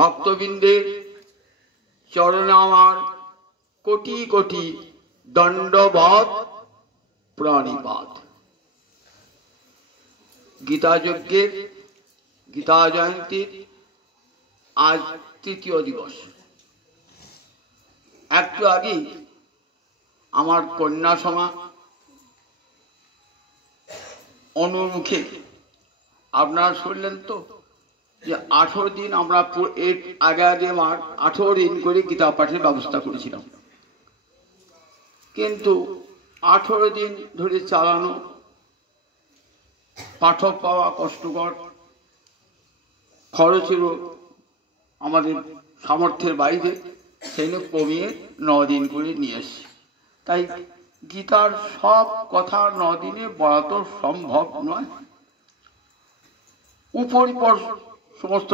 ভক্তবৃন্দের চরণে আমার কোটি কোটি দণ্ডবৎ প্রণিপাত। গীতা যজ্ঞের গীতা জয়ন্তীর আজ তৃতীয় দিবস। একটু আগেই আমার কন্যা সমা অনুমুখে আপনারা শুনলেন তো যে 18 দিন আমরা এর আগে 18 দিন করে গীতা পাঠের ব্যবস্থা করেছিলাম, কিন্তু 18 দিন ধরে চালানো পাঠক পাওয়া কষ্টকর, খরচেরও আমাদের সামর্থ্যের বাইরে, সেই জন্য কমিয়ে 9 দিন করে নিয়ে এসছি। তাই গীতার সব কথা 9 দিনে বলা তো সম্ভব নয়। উপরিপর সমস্ত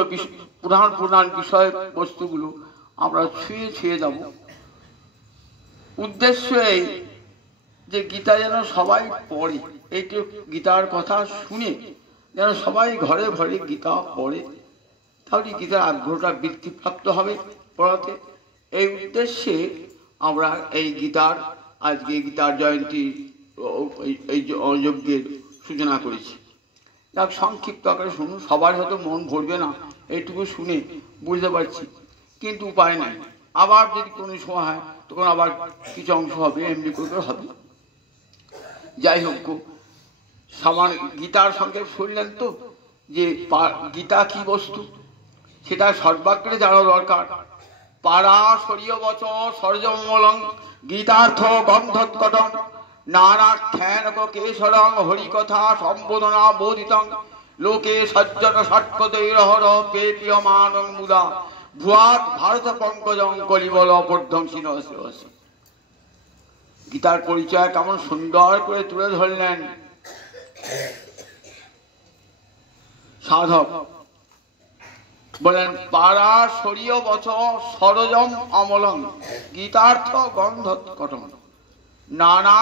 প্রধান প্রধান বিষয় বস্তুগুলো আমরা ছুঁয়ে ছুঁয়ে যাব। উদ্দেশ্য এই যে গীতা যেন সবাই পড়ে, এইটি গীতার কথা শুনে যেন সবাই ঘরে ঘরে গীতা পড়ে, তাহলে গীতার আগ্রহটা বৃদ্ধিপ্রাপ্ত হবে পড়াতে। এই উদ্দেশ্যে আমরা এই গীতার আজকে গীতার জয়ন্তী এই যজ্ঞের সূচনা করেছি। তার সংক্ষিপ্ত আকারে শুনুন, সবার হয়তো মন ভরবে না, এইটুকু শুনে বুঝতে পারছি, কিন্তু উপায় নাই। আবার যদি কোনো সময় হয় তখন আবার কিছু অংশ হবে, এমনি করে হবে। যাই হোক, সমান গীতার সংক্ষেপ শুনলেন তো যে গীতা কি বস্তু, সেটা সর্বাগ্রে জানা দরকার। পারা সরীয় বচ সর্জমলং গীতার্থ গন্ধৎকটং নানাখ্যান কেশরং হরিকথা সম্বোধনা বোধিতং লোকে সজ্জন ষটপদৈরহর পেপিয়মানং মুদা ভুয়াৎ ভারত পঙ্কজং কলিবল বর্ধংসিন। গীতার পরিচয় কেমন সুন্দর করে তুলে ধরলেন সাধক। বলেন পারা সরীয় বচ সরজম অমলং গীতার্থ গন্ধৎকটং নানা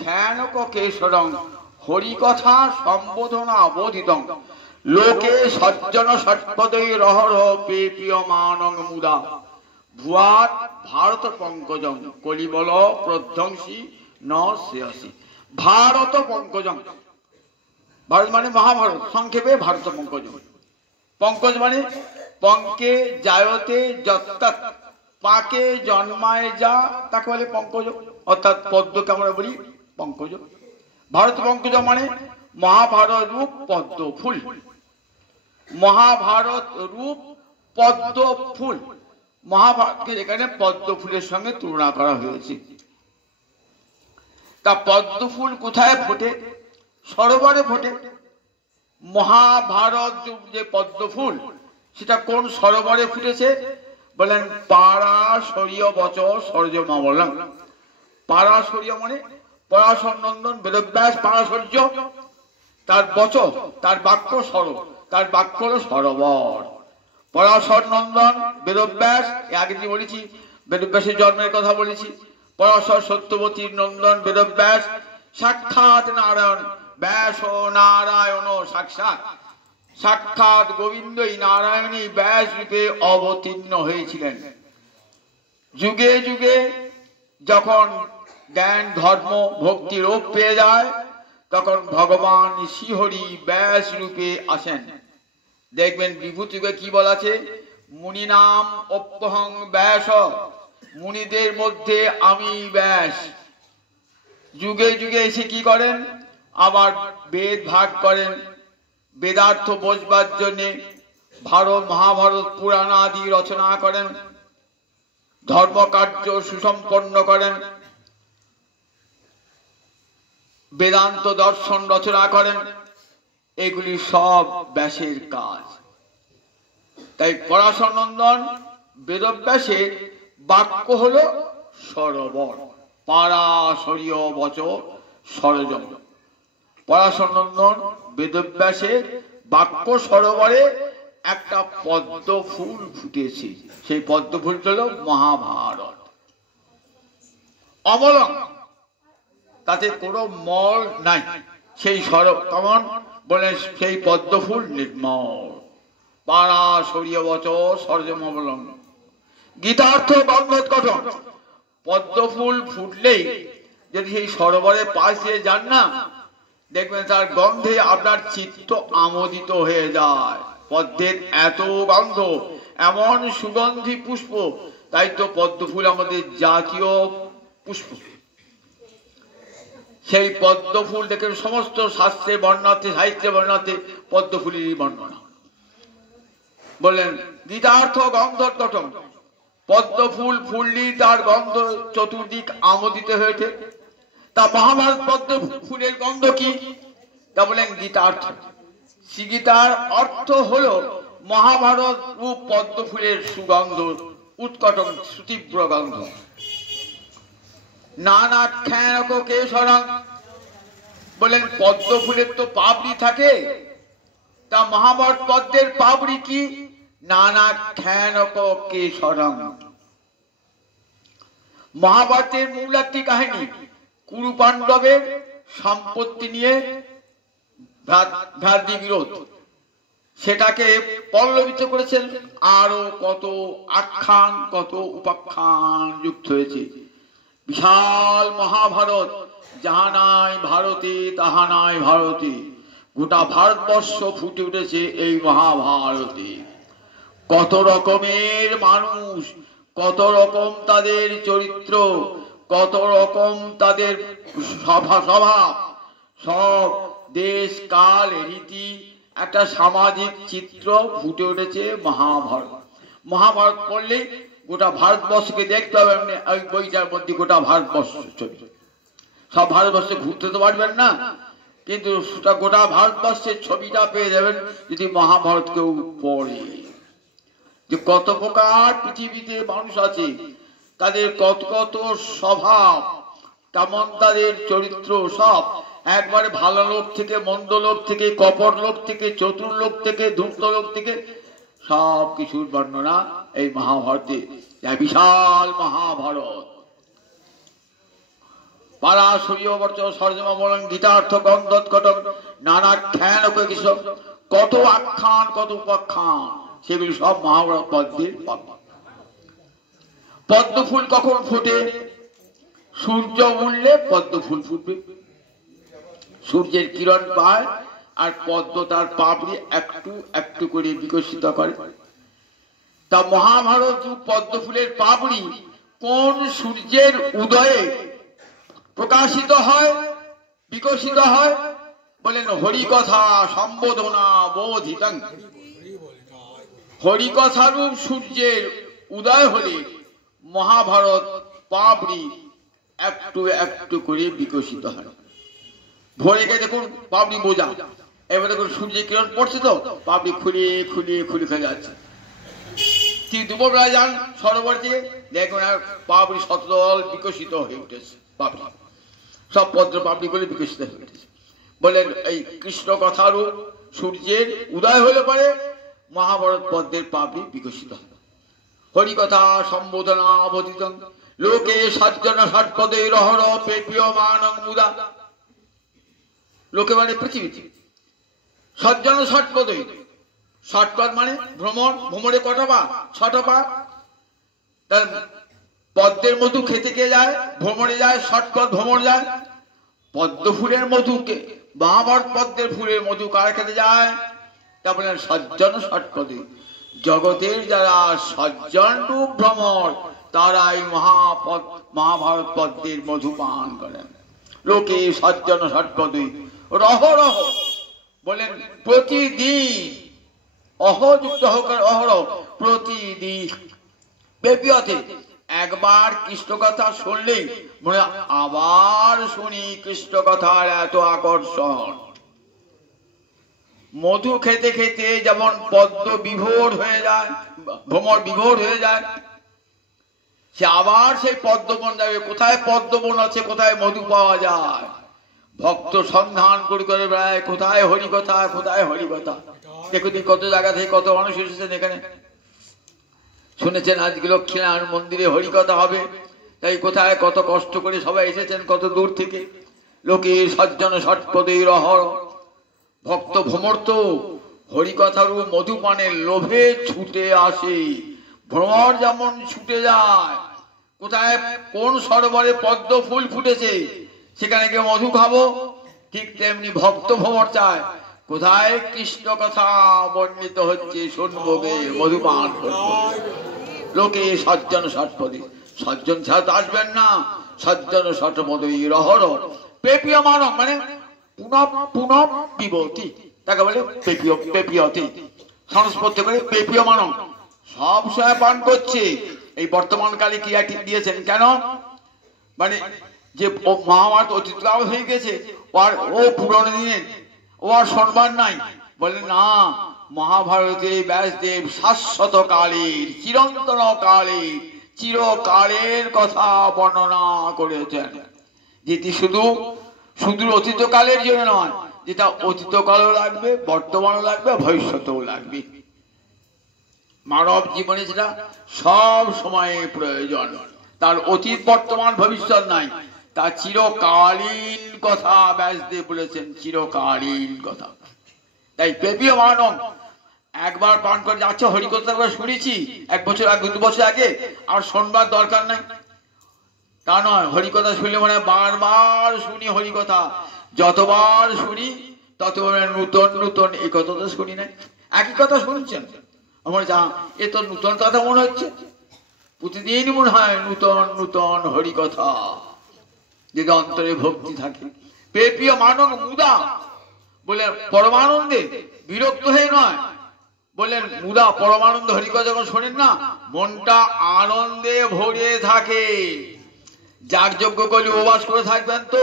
খ্যানক কেশরং হরিকথা সম্বোধনা বোধিতং লোকে সজ্জন ষটপদৈরহর পেপিয়মানং মুদা ভুয়াৎ ভারত পঙ্কজং কলিবল প্রধ্বংসী ন শ্রেয়সী। ভারত পঙ্কজং, ভারত মানে মহাভারত, সংক্ষেপে ভারত পঙ্কজং। পঙ্কজ মানে পঙ্কে জায়তে যত্তাৎ, পাকে জন্মায় যা তাকে বলে পঙ্কজ, অর্থাৎ পদ্মকে আমরা বলি পঙ্কজ। ভারত পঙ্কজ মানে মহাভারত রূপ পদ্ম ফুল, মহাভারত রূপ পদ্ম ফুল। মহাভারতকে এখানে পদ্ম ফুলের সঙ্গে তুলনা করা হয়েছে। তা পদ্ম ফুল কোথায় ফোটে? সরোবরে ফোটে। মহাভারত যে পদ্ম ফুল সেটা কোন সরোবরে ফুটেছে? বলেন পারা সরীয় বচ সরজমলং। পারাশরীয় মানে পরাশর নন্দন বেদব্যাস পারাশর্য, তার বচ তার বাক্য সর, তার বাক্য হল সরোবর। পরাশর নন্দন বেদব্যাস, আগে যে বলেছি বেদব্যাসের জন্মের কথা বলেছি। পরাশর সত্যবতীর নন্দন বেদব্যাস, সাক্ষাৎ নারায়ণ ব্যাস নারায়ণ, সাক্ষাৎ সাক্ষাৎ গোবিন্দই নারায়ণী ব্যাস রূপে অবতীর্ণ হয়েছিলেন। যুগে যুগে যখন জ্ঞান ধর্ম ভক্তি রূপ পেয়ে যায় তখন ভগবান শ্রীহরি ব্যাস রূপে আসেন। দেখবেন বিভূতিকে কি বলা আছে? মুনি নাম অপ্যহং ব্যাস, মুনিদের মধ্যে আমি ব্যাস। যুগে যুগে এসে কি করেন? আবার বেদ ভাগ করেন, বেদার্থ বোঝবার জন্যে ভারত মহাভারত পুরাণ আদি রচনা করেন, ধর্মকার্য সুসম্পন্ন করেন, বেদান্ত দর্শন রচনা করেন। এগুলি সব ব্যাসের কাজ। তাই পরাশর নন্দন বেদব্যাসের বাক্য হল সরোবর। পারাশরীয় বচ সরজম। পরাশর নন্দন বেদব্যাসের বাক্য সরোবরে একটা পদ্ম ফুল ফুটেছে, সেই পদ্ম ফুলটা হল মহাভারত। অমলং, তাতে কোনো মল নাই। সেই সরব কেমন? বলে সেই পদ্ম ফুল নির্মল। পারাশরীয় বচ সর্জমবলম্ব। গীতার্থ গন্ধোৎকটন। পদ্ম ফুল ফুটলেই যদি সেই সরোবরের পাশ দিয়ে যান না, দেখবেন তার গন্ধে আপনার চিত্ত আমোদিত হয়ে যায়। পদ্মের এত গন্ধ, এমন সুগন্ধি পুষ্প, তাই তো পদ্ম ফুল আমাদের জাতীয় পুষ্প। সেই পদ্ম ফুল দেখে সমস্ত শাস্ত্রে বর্ণাতে, সাহিত্যে বর্ণাতে পদ্ম ফুলেরই বর্ণনা। বললেন গীতার্থ গন্ধোৎকটন। পদ্ম ফুল ফুললি তার গন্ধ চতুর্দিক আমোদিত হয়েছে। তা মহাভারত পদ্ম ফুলের গন্ধ কি? তা বলেন গীতার্থ। শ্রীগীতার অর্থ হলো মহাভারত রূপ পদ্ম ফুলের সুগন্ধ, উৎকটন সুতীব্র গন্ধ। নানাখ্যানক কেশরং। বলেন পদ্ম ফুলের তো পাপড়ি থাকে, তা মহাভারত পদ্মের পাপড়ি কি? নানাখ্যানক কেশরং। মহাভারতের মূল একটি কাহিনী, কুরু পাণ্ডবের সম্পত্তি নিয়ে ভ্রাতৃ বিরোধ, সেটাকে পল্লবিত করেছেন। আরো কত আখ্যান, কত উপাখ্যান যুক্ত হয়েছে। বিশাল মহাভারত, যাহা নাই ভারতে তাহা নাই ভারতে। গোটা ভারতবর্ষ ফুটে উঠেছে এই মহাভারতে। কত রকমের মানুষ, কত রকম তাদের চরিত্র, কত রকম তাদের স্বভাব, সব দেশ কাল রীতি, একটা সামাজিক চিত্র ফুটে উঠেছে মহাভারত। মহাভারত পড়লে গোটা ভারতবর্ষকে দেখতে হবে। ওই বইটার মধ্যে গোটা ভারতবর্ষ ছবি, সব ভারতবর্ষে ঘুরতে তো পারবেন না, কিন্তু গোটা ভারতবর্ষের ছবিটা পেয়ে যাবেন যদি মহাভারত কেউ পড়ে। যে কত প্রকার পৃথিবীতে মানুষ আছে, তাদের কত কত স্বভাব, কেমন তাদের চরিত্র, সব একবারে ভালো লোক থেকে, মন্দ লোক থেকে, কপট লোক থেকে, চতুর লোক থেকে, ধূর্ত লোক থেকে, সব কিছুর বর্ণনা এই মহাভারতে। বিশাল মহাভারত। পারাশরীয় বচ সর্জমবলং। গীতার্থ গন্ধোৎকটন। নানাখ্যানক কেশরং। কত আখ্যান, কত উপাখ্যান, সেগুলি সব মহাভারত পদ্মের পাবে। পদ্ম ফুল কখন ফোটে? সূর্য উঠলে পদ্ম ফুল ফুটবে। সূর্যের কিরণ পায় আর পদ্ম তার পাপড়ি একটু একটু করে বিকশিত করে। তা মহাভারত পদ্ম ফুলের পাপড়ি কোন সূর্যের উদয়ে প্রকাশিত হয়, বিকশিত হয়? বলেন হরিকথা সম্বোধনা বোধিতং। হরিকথারূপ সূর্যের উদয় হলে মহাভারত পাপড়ি একটু একটু করে বিকশিত হয়। ভোরে গিয়ে দেখুন পাপড়ি বোঝা, এবার দেখুন সূর্যের কিরণ পড়ছে তো পাপড়ি খুলিয়ে খুলিয়ে খুলে খেয়ে যাচ্ছে। ঠিক দুপুরবেলায় যান সরোবর থেকে, দেখুন আর পাপড়ি শতদল বিকশিত হয়ে উঠেছে। পাপড়ি সব পদ্ম পাপড়ি করে বিকশিত হয়ে উঠেছে। বলেন এই কৃষ্ণ কথারূপ সূর্যের উদয় হলে পারে মহাভারত পদ্মের পাপড়ি বিকশিত হবে। হরিকথা সম্বোধনা অবতীতং। লোকে সজ্জন ষটপদে রহর পেপীয়মানং মুদা। লোকে মানে পৃথিবীতে সজ্জন ষটপদে। ষটপদ মানে ভ্রমণ, ভ্রমণে কটা পা? 6টা পা। পদ্মের মধু খেতে কে যায়? ভ্রমণে যায়, ষটপদ ভ্রমণ যায়। পদ্ম ফুলের মধুকে, মহাভারত পদ্মের ফুলের মধু কারা খেতে যায়? তা বলেন সজ্জন ষটপদে। জগতের যারা সজ্জন রূপ ভ্রমণ, তারাই মহাভারত পদ্মের মধু পান করেন। লোকে সজ্জন ষটপদে রহরহ। বলেন প্রতিদিন, অহযুক্ত হোক অহরহ, প্রতিদিন ব্যাপীয়তে একবার কৃষ্ণ কথা শুনলেই মনে আবার শুনি কৃষ্ণ কথার এত আকর্ষণ। মধু খেতে খেতে যেমন পদ্ম বিভোর হয়ে যায়, ভ্রমর বিভোর হয়ে যায়, সে আবার সেই পদ্মবন যাবে। কোথায় পদ্মবন আছে, কোথায় মধু পাওয়া যায়? ভক্ত সন্ধান করে করে বেড়ায়, কোথায় হরিকথা, কোথায় হরিকথা। দেখুন কত জায়গা থেকে কত মানুষ এসেছেন এখানে, শুনেছেন আজকে লক্ষ্মীনারায়ণ মন্দিরে হরিকথা হবে, তাই কোথায় কত কষ্ট করে সবাই এসেছেন কত দূর থেকে। লোকে সজ্জন ষটপদে রহর। ভক্ত ভ্রমর তো হরিকথার মধুপানের লোভে ছুটে আসে, ভ্রমর যেমন ছুটে যায় কোথায় কোন সরোবরে পদ্ম ফুল ফুটেছে সেখানে গিয়ে মধু খাবো, ঠিক তেমনি ভক্ত ভ্রমর চায় কোথায় কৃষ্ণ কথা বর্ণিত হচ্ছে শুনবো গে, মধুপান করবো। লোকে সজ্জন ষটপদী, সজ্জন ছাড়া আসবেন না, সজ্জন ষটপদী রহর পেপিয় মানব, মানে পুনঃ পুনঃ বিবতী, তাকে বলে পেপিয় পেপিয়তি, সংস্পর্শ করে পেপিয় মানব সব সময় পান করছে। এই বর্তমান কালে কি দিয়েছেন কেন, মানে যে মহাভারত অতীতকাল হয়ে গেছে ও পুরনো দিনে ও আর শোনবার নাই, বলে না মহাভারতে ব্যাসদেব শাশ্বত কালের চিরন্তন কালের চিরকালের কথা বর্ণনা করেছেন, যেটি শুধু শুধু অতীতকালের জন্য নয়, যেটা অতীতকালও লাগবে, বর্তমানও লাগবে, ভবিষ্যতেও লাগবে। মানব জীবনে সেটা সব সময়ে প্রয়োজন, তার অতীত বর্তমান ভবিষ্যৎ নাই, তার চিরকালীন কথা ব্যাসদেব বলেছেন, চিরকালীন কথা। তাই পেপীয় মানব একবার পান করে যাচ্ছে, হরিকথা শুনেছি 1 বছর আগে 2 বছর আগে, আর শোনবার দরকার নাই তা নয়। হরিকথা শুনলে মানে বারবার শুনি হরিকথা, যতবার শুনি ততবার নূতন নূতন এই কথা তো শুনি নাই, একই কথা শুনছেন, আমার যা এ তো নূতন কথা মনে হচ্ছে, প্রতিদিন মনে হয় নূতন নূতন হরিকথা, যদি অন্তরে ভক্তি থাকে। পেপীয় মানব মুদা বলে পরমানন্দে বিরক্ত হয়ে নয়, বললেন মুদা পরমানন্দ হরিকথা যখন শোনেন না মনটা আনন্দে ভরে থাকে। যাগযজ্ঞ করলে উপবাস করে থাকবেন তো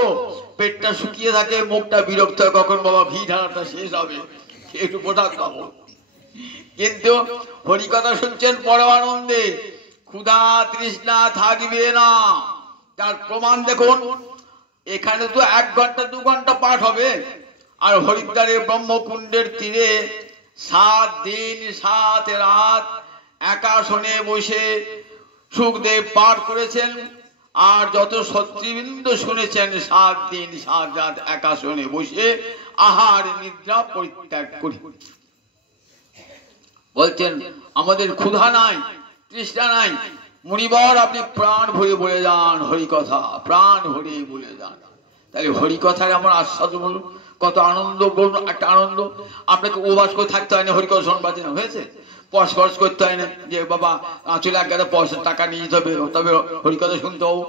পেটটা শুকিয়ে থাকে, মুখটা বিরক্ত হয়, কখন বাবা ঘি ঢালাটা শেষ হবে, একটু প্রসাদ পাবো। কিন্তু হরিকথা শুনছেন পরমানন্দে, ক্ষুধা তৃষ্ণা থাকবে না। তার প্রমাণ দেখুন, এখানে তো 1 ঘন্টা 2 ঘন্টা পাঠ হবে, আর হরিদ্বারে ব্রহ্মকুণ্ডের তীরে 7 দিন 7 রাত একাসনে বসে সুখদেব পাঠ করেছেন, আর যত সত্রীবৃন্দ শুনেছেন 7 দিন 7 রাত একাসনে বসে আহার নিদ্রা পরিত্যাগ করি। বলছেন আমাদের ক্ষুধা নাই, তৃষ্ণা নাই, মুনিবর আপনি প্রাণ ভরে বলে যান হরিকথা, প্রাণ ভরে বলে যান। তাহলে হরিকথায় আমার আস্বাদ বলুন, কত আনন্দ বলুন, একটা আনন্দ। আপনাকে উপবাস করে থাকতে হয় না হরিকথা শোনবার জন্য, হয়েছে? পয়সা খরচ করতে হয় না যে বাবা চলে 1 গাদা পয়সা টাকা নিয়ে যেতে হবে তবে হরিকথা শুনতে হবো।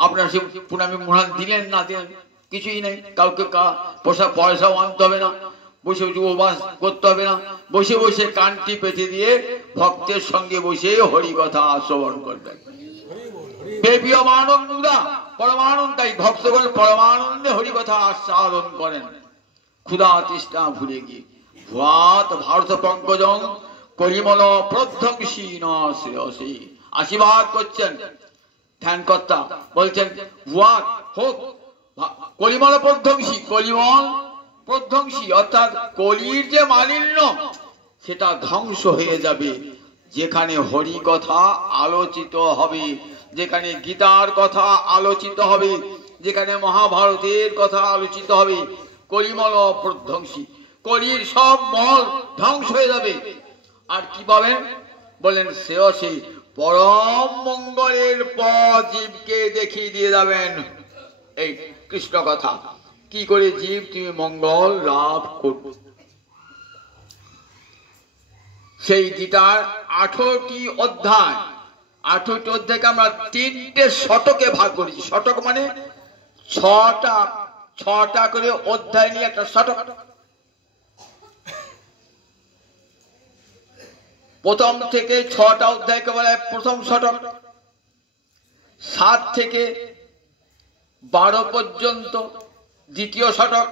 আপনার সে পুনামি মুহান দিলেন না দিলেন কিছুই নেই, কাউকে পয়সাও আনতে হবে না, বসে বসে উপবাস করতে হবে না, বসে বসে কানটি পেতে দিয়ে ভক্তের সঙ্গে বসে হরিকথা শ্রবণ করবেন। পেপীয় মানব মুদা পরমানন্দ, তাই ভক্তগণ পরমানন্দে হরিকথা আস্বাদন করেন, ক্ষুধা তৃষ্ণা ভুলে গিয়ে। ভুয়াত ভারত পঙ্কজং করিমল প্রধ্বংসী ন শ্রেয়সী, আশীর্বাদ করছেন ধ্যানকর্তা, বলছেন ভুয়াত হোক কলিমল প্রধ্বংসী, কলিমল প্রধ্বংসী অর্থাৎ কলির যে মালিন্য সেটা ধ্বংস হয়ে যাবে যেখানে হরি কথা আলোচিত হবে, যেখানে গীতার কথা আলোচিত হবে, যেখানে মহাভারতের কথা আলোচিত হবে। কলিমল প্রধ্বংসী, কলির সব মল ধ্বংস হয়ে যাবে। আর কি পাবেন বলেন, শ্রেয়সী পরম মঙ্গলের পথ জীবকে দেখিয়ে দিয়ে যাবেন। এই কৃষ্ণ কথা কি করে জীব তুমি মঙ্গল লাভ করবে, সেই গীতার 18টি অধ্যায়, 18টি অধ্যায়কে আমরা 3টে শতকে ভাগ করেছি। শতক মানে 6টা করে অধ্যায় নিয়ে একটা শতক। প্রথম থেকে 6টা অধ্যায়কে বলা হয় প্রথম শতক, 7 থেকে 12 পর্যন্ত দ্বিতীয় শতক,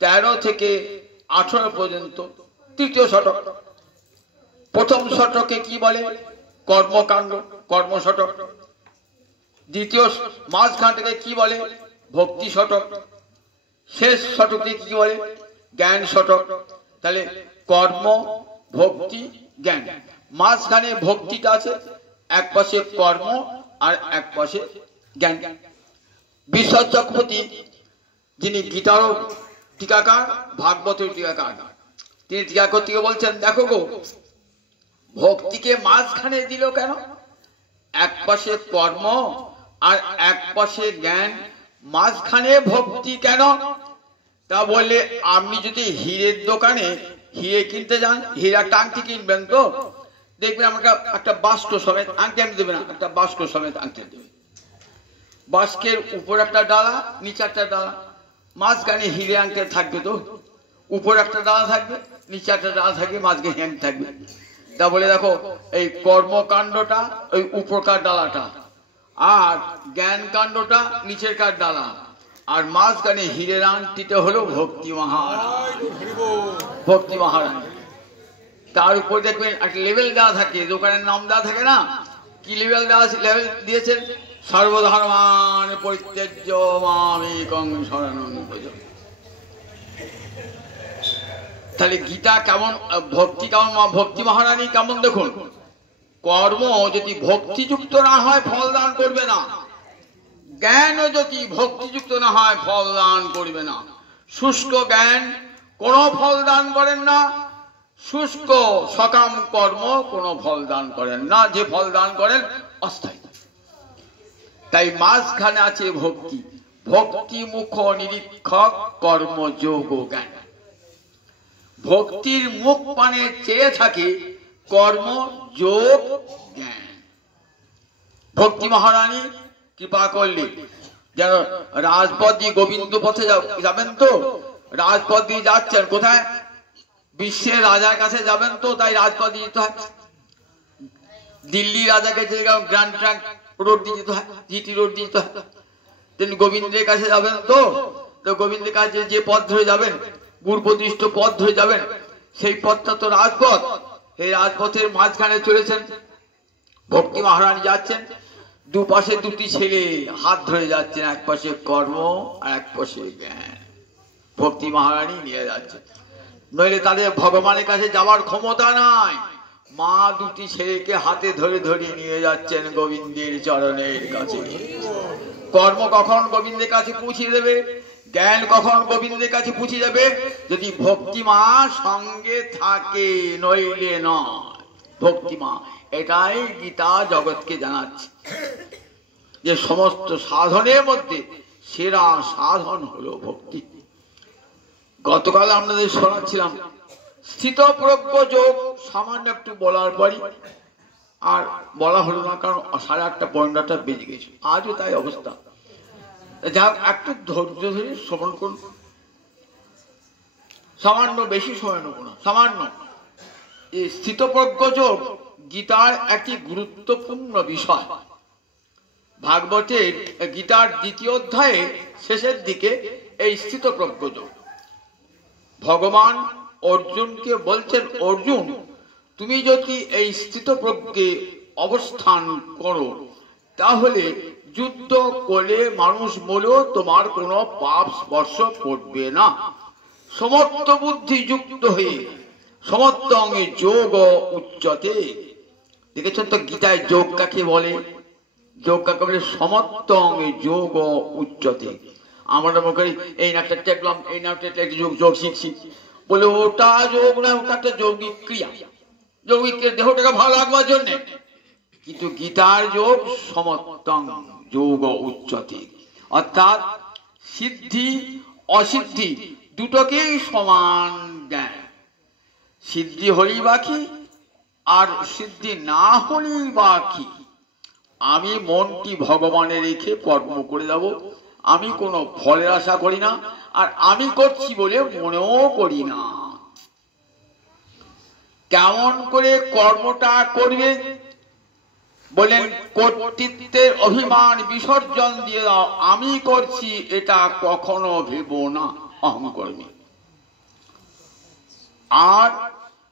13 থেকে 18 পর্যন্ত তৃতীয় শতক। প্রথম শতকে কি বলে কর্মকাণ্ড, কর্ম শতক। দ্বিতীয় মাঝখানটাকে কি বলে ভক্তি শতক। শেষ শতকে কি বলে জ্ঞান শতক। তাহলে কর্ম ভক্তি জ্ঞান, মাঝখানে ভক্তিটা আছে, এক পাশে কর্ম আর এক পাশে জ্ঞান। বিশ্বনাথ চক্রবর্তী যিনি গীতার টিকাকার, ভাগবতের টিকাকার, তিনি টিকা করতে গিয়ে বলছেন, দেখো গো, ভক্তিকে মাঝখানে দিল কেন? এক পাশে কর্ম আর এক পাশে জ্ঞান, মাঝখানে ভক্তি কেন? তা বললে, আপনি যদি হীরের দোকানে হিরে কিনতে যান, হীরা টাংটি কিনবেন তো দেখবেন আমাকে একটা বাস্ক সমেত আংটি আমি দেবে না, একটা বাস্ক সমেত আংটি দেবে। বাস্কের উপর একটা ডালা, নিচে একটা ডালা, মাঝখানে হিরে আংটি থাকবে তো, উপর একটা ডালা থাকবে, নিচে একটা ডালা থাকবে, মাঝখানে হ্যাং থাকবে। তা বলে দেখো, এই কর্মকাণ্ডটা ওই উপরকার ডালাটা, আর জ্ঞান কাণ্ডটা নিচের কার ডালা, আর মাঝখানে হীরের আংটিতে হলো ভক্তি মহারানী। ভক্তি মহারানী, তার উপর দেখবেন একটা লেভেল দেওয়া থাকে, দোকানের নাম দেওয়া থাকে না, কি লেভেল দেওয়া আছে? লেভেল দিয়েছেন, সর্বধর্মান পরিত্যাজ্য মামেকং শরণং ভজ। তাহলে গীতা কেমন, ভক্তি কেমন, ভক্তি মহারানী কেমন দেখুন। কর্ম যদি ভক্তিযুক্ত না হয় ফল দান করবে না, জ্ঞান যদি ভক্তিযুক্ত না হয় ফল দান করবে না। শুষ্ক জ্ঞান কোন ফল দান করেন না, শুষ্ক সকাম কর্ম কোন ফল দান করেন না, যে ফল দান করেন অস্থায়ী। তাই মাঝখানে আছে ভক্তি, ভক্তি মুখ নিরীক্ষক কর্মযোগ জ্ঞান। ভক্তির মুখ পানে চেয়ে থাকে কর্ম যোগ জ্ঞান। ভক্তি মহারানী কৃপা করলে যেন রাজপথ দিয়ে গোবিন্দ পথে যাবেন তো, রাজপথ দিয়ে যাচ্ছেন কোথায়? বিশ্বের রাজার কাছে যাবেন তো, তাই রাজপথ দিয়ে যেতে হয়। দিল্লি রাজাকে যে গ্র্যান্ড ট্রাঙ্ক রোড দিয়ে যেতে হয়, জিটি রোড দিয়ে যেতে হয়। তিনি গোবিন্দের কাছে যাবেন তো, গোবিন্দের কাছে যে পথ ধরে যাবেন, গুরু প্রতিষ্ঠ পথ ধরে যাবেন, সেই পথটা তো রাজপথ। এই রাজপথের মাঝখানে চলেছেন, ভক্তি মহারানী যাচ্ছেন, দুপাশে দুটি ছেলে হাত ধরে যাচ্ছেন, এক পাশে কর্ম আর এক পাশে জ্ঞান। ভক্তি মহারানী নিয়ে যাচ্ছেন, নইলে তাদের ভগবানের কাছে যাওয়ার ক্ষমতা নাই। মা দুটি ছেলেকে হাতে ধরে ধরে নিয়ে যাচ্ছেন গোবিন্দের চরণের কাছে। কর্ম কখন গোবিন্দের কাছে পৌঁছে দেবে, জ্ঞান কখন গোবিন্দের কাছে পৌঁছে যাবে? যদি ভক্তিমা সঙ্গে থাকে, নইলে নয়। ভক্তিমা, এটাই গীতা জগৎকে জানাচ্ছে যে সমস্ত সাধনের মধ্যে সেরা সাধন হলো ভক্তি। গতকাল আপনাদের শোনাচ্ছিলাম স্থিতপ্রজ্ঞ যোগ, সামান্য একটু বলার পরই আর বলা হলো না, কারণ 8:30 পয়েন্টটা বেজে গেছে। আজও তাই অবস্থা। যা একটু ধৈর্য ধরে শ্রবণ করুন, সামান্য, বেশি সময় নেব না, সামান্য। এই স্থিতপ্রজ্ঞ যোগ গীতার একটি গুরুত্বপূর্ণ বিষয়। ভাগবতের গীতার 2য় অধ্যায়ে শেষের দিকে এই স্থিতপ্রজ্ঞ যোগ ভগবান অর্জুনকে বলছেন, অর্জুন, তুমি যদি এই স্থিতপ্রজ্ঞে অবস্থান করো, তাহলে যুদ্ধ করে মানুষ বলেও তোমার কোনো পাপ স্পর্শ করবে না। সমর্থ বুদ্ধি যুক্ত হয়ে সমর্থ অঙ্গে যোগ উচ্চতে। দেখেছেন তো গীতায় যোগ কাকে বলে? যোগ কাকে বলে? সমর্থ অঙ্গে যোগ উচ্চতে। আমরা মনে করি এই নামটা টেকলাম, এই নামটা যোগ, যোগ শিখছি বলে ওটা যোগ না, ওটা একটা যৌগিক ক্রিয়া, যৌগিক দেহটাকে ভালো রাখবার জন্য। কিন্তু গীতার যোগ সমর্থং যোগ উচ্চতে, অর্থাৎ সিদ্ধি অসিদ্ধি দুটোকেই সমান জ্ঞান। সিদ্ধি হলেই বাকি, আর সিদ্ধি না হলেই বাকি। আমি মনটি ভগবানে রেখে কর্ম করে যাব, আমি কোনো ফলের আশা করি না, আর আমি করছি বলে মনেও করি না। কেমন করে কর্মটা করবে বলেন? কর্তৃত্বের অভিমান বিসর্জন দিয়ে দাও, আমি করছি এটা কখনো ভেবো না, অহং কর্মী। আর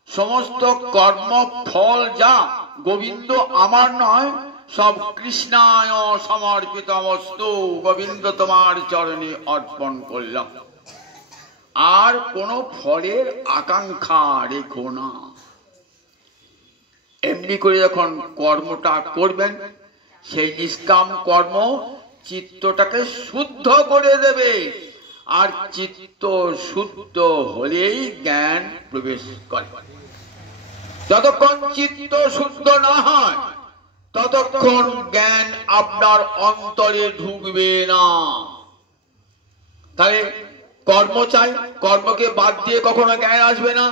সমস্ত কর্ম ফল যা গোবিন্দ আমার নয়, সব কৃষ্ণায় সমর্পিতমস্তু, গোবিন্দ তোমার চরণে অর্পণ করলাম। আর কোনো ফলের আকাঙ্ক্ষা রেখো না। এমনি করে যখন কর্মটা করবেন, সেই নিষ্কাম কর্ম চিত্তটাকে শুদ্ধ করে দেবে। আর চিত্ত শুদ্ধ হলেই জ্ঞান প্রবেশ করে। যতক্ষণ চিত্ত শুদ্ধ না হয় ততক্ষণ জ্ঞান আপনার অন্তরে ঢুকবে না। তাহলে কর্ম চাই, কর্মকে বাদ দিয়ে কখনো জ্ঞান আসবে না।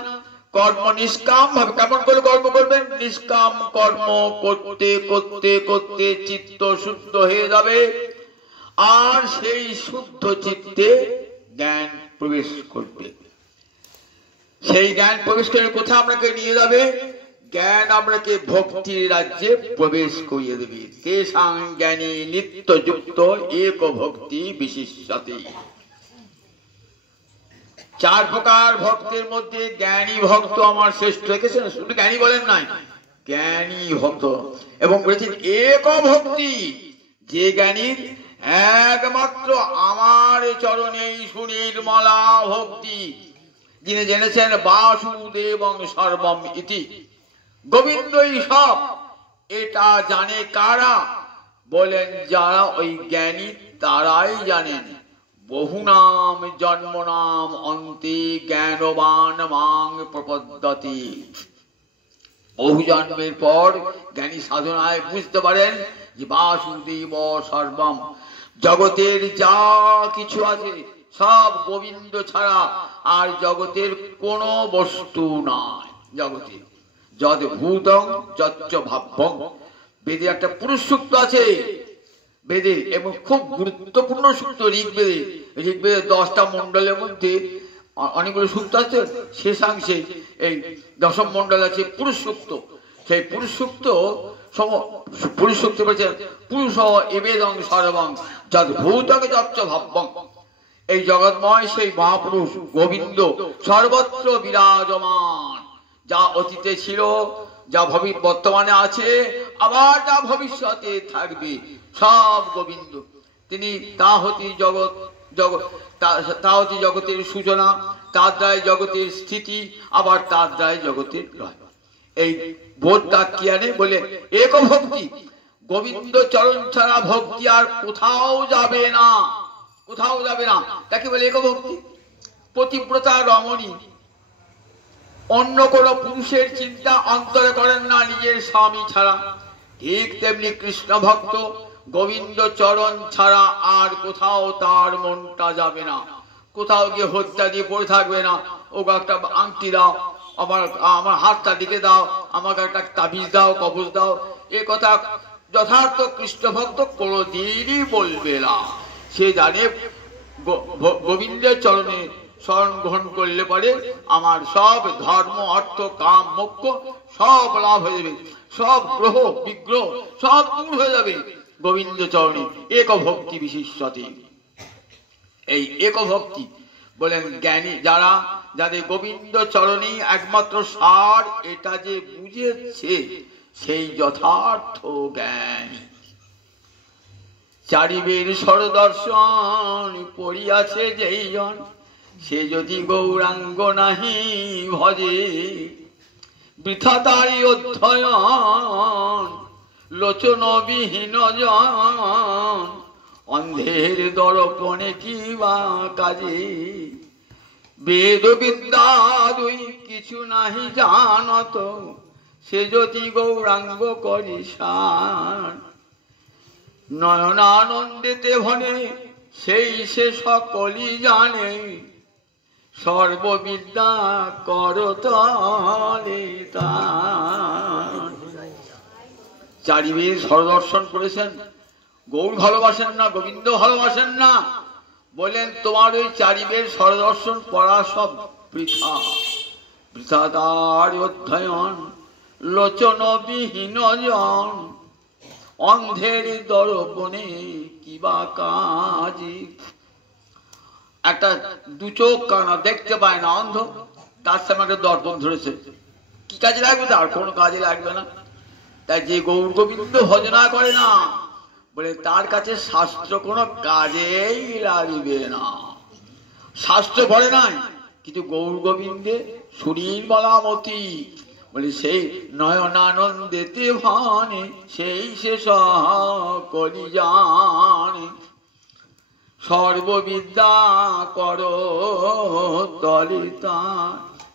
কর্ম নিষ্কাম ভাবে, কেমন করে কর্ম করবেন? নিষ্কাম কর্ম করতে করতে করতে চিত্ত শুদ্ধ হয়ে যাবে, আর সেই শুদ্ধ চিত্তে জ্ঞান প্রবেশ করবে। সেই জ্ঞান প্রবেশ করে কোথায় আপনাকে নিয়ে যাবে? জ্ঞান আপনাকে ভক্তির রাজ্যে প্রবেশ করিয়ে দেবে। তেষাং জ্ঞানী নিত্যযুক্ত এক ভক্তি বিশিষ্যতে। চার প্রকার ভক্তের মধ্যে জ্ঞানী ভক্ত আমার শ্রেষ্ঠ। দেখেছেন, শুধু জ্ঞানী বলেন নাই, জ্ঞানী ভক্ত। এবং বলেছেন এক ভক্তি, যে জ্ঞানীর একমাত্র আমার চরণে সুনির্মলা ভক্তি, যিনি জেনেছেন বাসুদেবং সর্বম ইতি, গোবিন্দই সব। এটা জানে কারা? বলেন যারা ওই জ্ঞানী তারাই জানেন। বহু নাম জন্ম নাম অন্তে জ্ঞানবান মাং প্রপদ্যতে। বহু জন্মের পর জ্ঞানী সাধনায় বুঝতে পারেন যে বাসুদেব সর্বম, জগতের যা কিছু আছে সব গোবিন্দ ছাড়া আর জগতের কোনো বস্তু নাই। জগতের যদ ভূতং যচ্চ ভাব্যং, বেদে একটা পুরুষ সূক্ত আছে বেদে, এবং খুব গুরুত্বপূর্ণ সূক্ত ঋগ্বেদে। ঋগ্বেদের 10টা মন্ডলের মধ্যে অনেকগুলো সূক্ত আছে, শেষাংশে এই দশম মন্ডল আছে পুরুষ সূক্ত। সেই পুরুষ সূক্ত পুরুষ সূক্ত বলছেন পুরুষ এবেদং সর্বং যদ ভূতং যচ্চ ভাব্যং। এই জগৎময় সেই মহাপুরুষ গোবিন্দ সর্বত্র বিরাজমান। যা অতীতে ছিল, যা বর্তমানে আছে, আবার যা ভবিষ্যতে থাকবে, সব গোবিন্দ। তিনি তা হতে জগৎ জগৎ তা হতে জগতের সূচনা, তার দ্বারাই জগতের স্থিতি, আবার তার দ্বারাই জগতের লয়। এই বোধটা কি আনে? বলে এক ভক্তি, গোবিন্দ চরণ ছাড়া ভক্তি আর কোথাও যাবে না, কোথাও যাবে না। তাকে বলে এক ভক্তি। পতিব্রতা রমণী অন্য কোন পুরুষের চিন্তা অন্তরে করেন না নিজের স্বামী ছাড়া, ঠিক তেমনি কৃষ্ণ ভক্ত গোবিন্দ চরণ ছাড়া আর কোথাও তার মনটা যাবে না। কোথাও গিয়ে হত্যা দিয়ে পড়ে থাকবে না, ওকে একটা আংটি দাও, আমার হাতটা দিকে দাও, আমাকে একটা তাবিজ দাও, কবজ দাও, এ কথা যথার্থ কৃষ্ণ ভক্ত কোনদিনই বলবে না। সে জানে গোবিন্দের চরণে শরণ গ্রহণ করলে পরে আমার সব ধর্ম অর্থ কাম মোক্ষ সব লাভ হয়ে যাবে, সব গ্রহ বিগ্রহ সব দূর হয়ে যাবে গোবিন্দ চরণে। এক ভক্তি বিশিষ্যতে। এই এক ভক্তি বলেন জ্ঞানী যারা, যাদের গোবিন্দ চরণেই একমাত্র সার, এটা যে বুঝেছে সেই যথার্থ জ্ঞানী। চারিবের সরদর্শন পড়িয়াছে যেই জন, সে যদি গৌরাঙ্গ নাহি ভজে, বৃথা তারি অধ্যয়ন লোচন বিহীন জন, অন্ধের দর্পণে কি বা কাজে, বেদ বিদ্যা দুই কিছু নাহি জানত, সে যদি গৌরাঙ্গ করি সান, নয়নানন্দেতে ভনে সেই সে সকলই জানে, সর্ববিদ্যা করতলে তান। চারিবেদ সরদর্শন করেছেন, গৌর ভালোবাসেন না, গোবিন্দ ভালোবাসেন না, বলেন তোমার ওই চারিবেদ সরদর্শন পড়া সব বৃথা। বৃথা তার অধ্যয়ন লোচন বিহীন জন, অন্ধের দর্পণে কিবা কাজ। একটা দু চোখ কানা দেখতে পায় না, অন্ধ, তার সামনে একটা দর্পণ ধরেছে, কি কাজে লাগবে? তার কোনো কাজে লাগবে না। তাই যে গৌর গোবিন্দ ভজনা করে না, বলে তার কাছে শাস্ত্র কোনো কাজেই লাগবে না। শাস্ত্র পড়ে নাই, কিন্তু গৌর গোবিন্দে সুনির্মলা মতি, বলে সেই নয়নানন্দেতে ভানে সেই সে সকলই জানে, সর্ববিদ্যা করো তলিতা।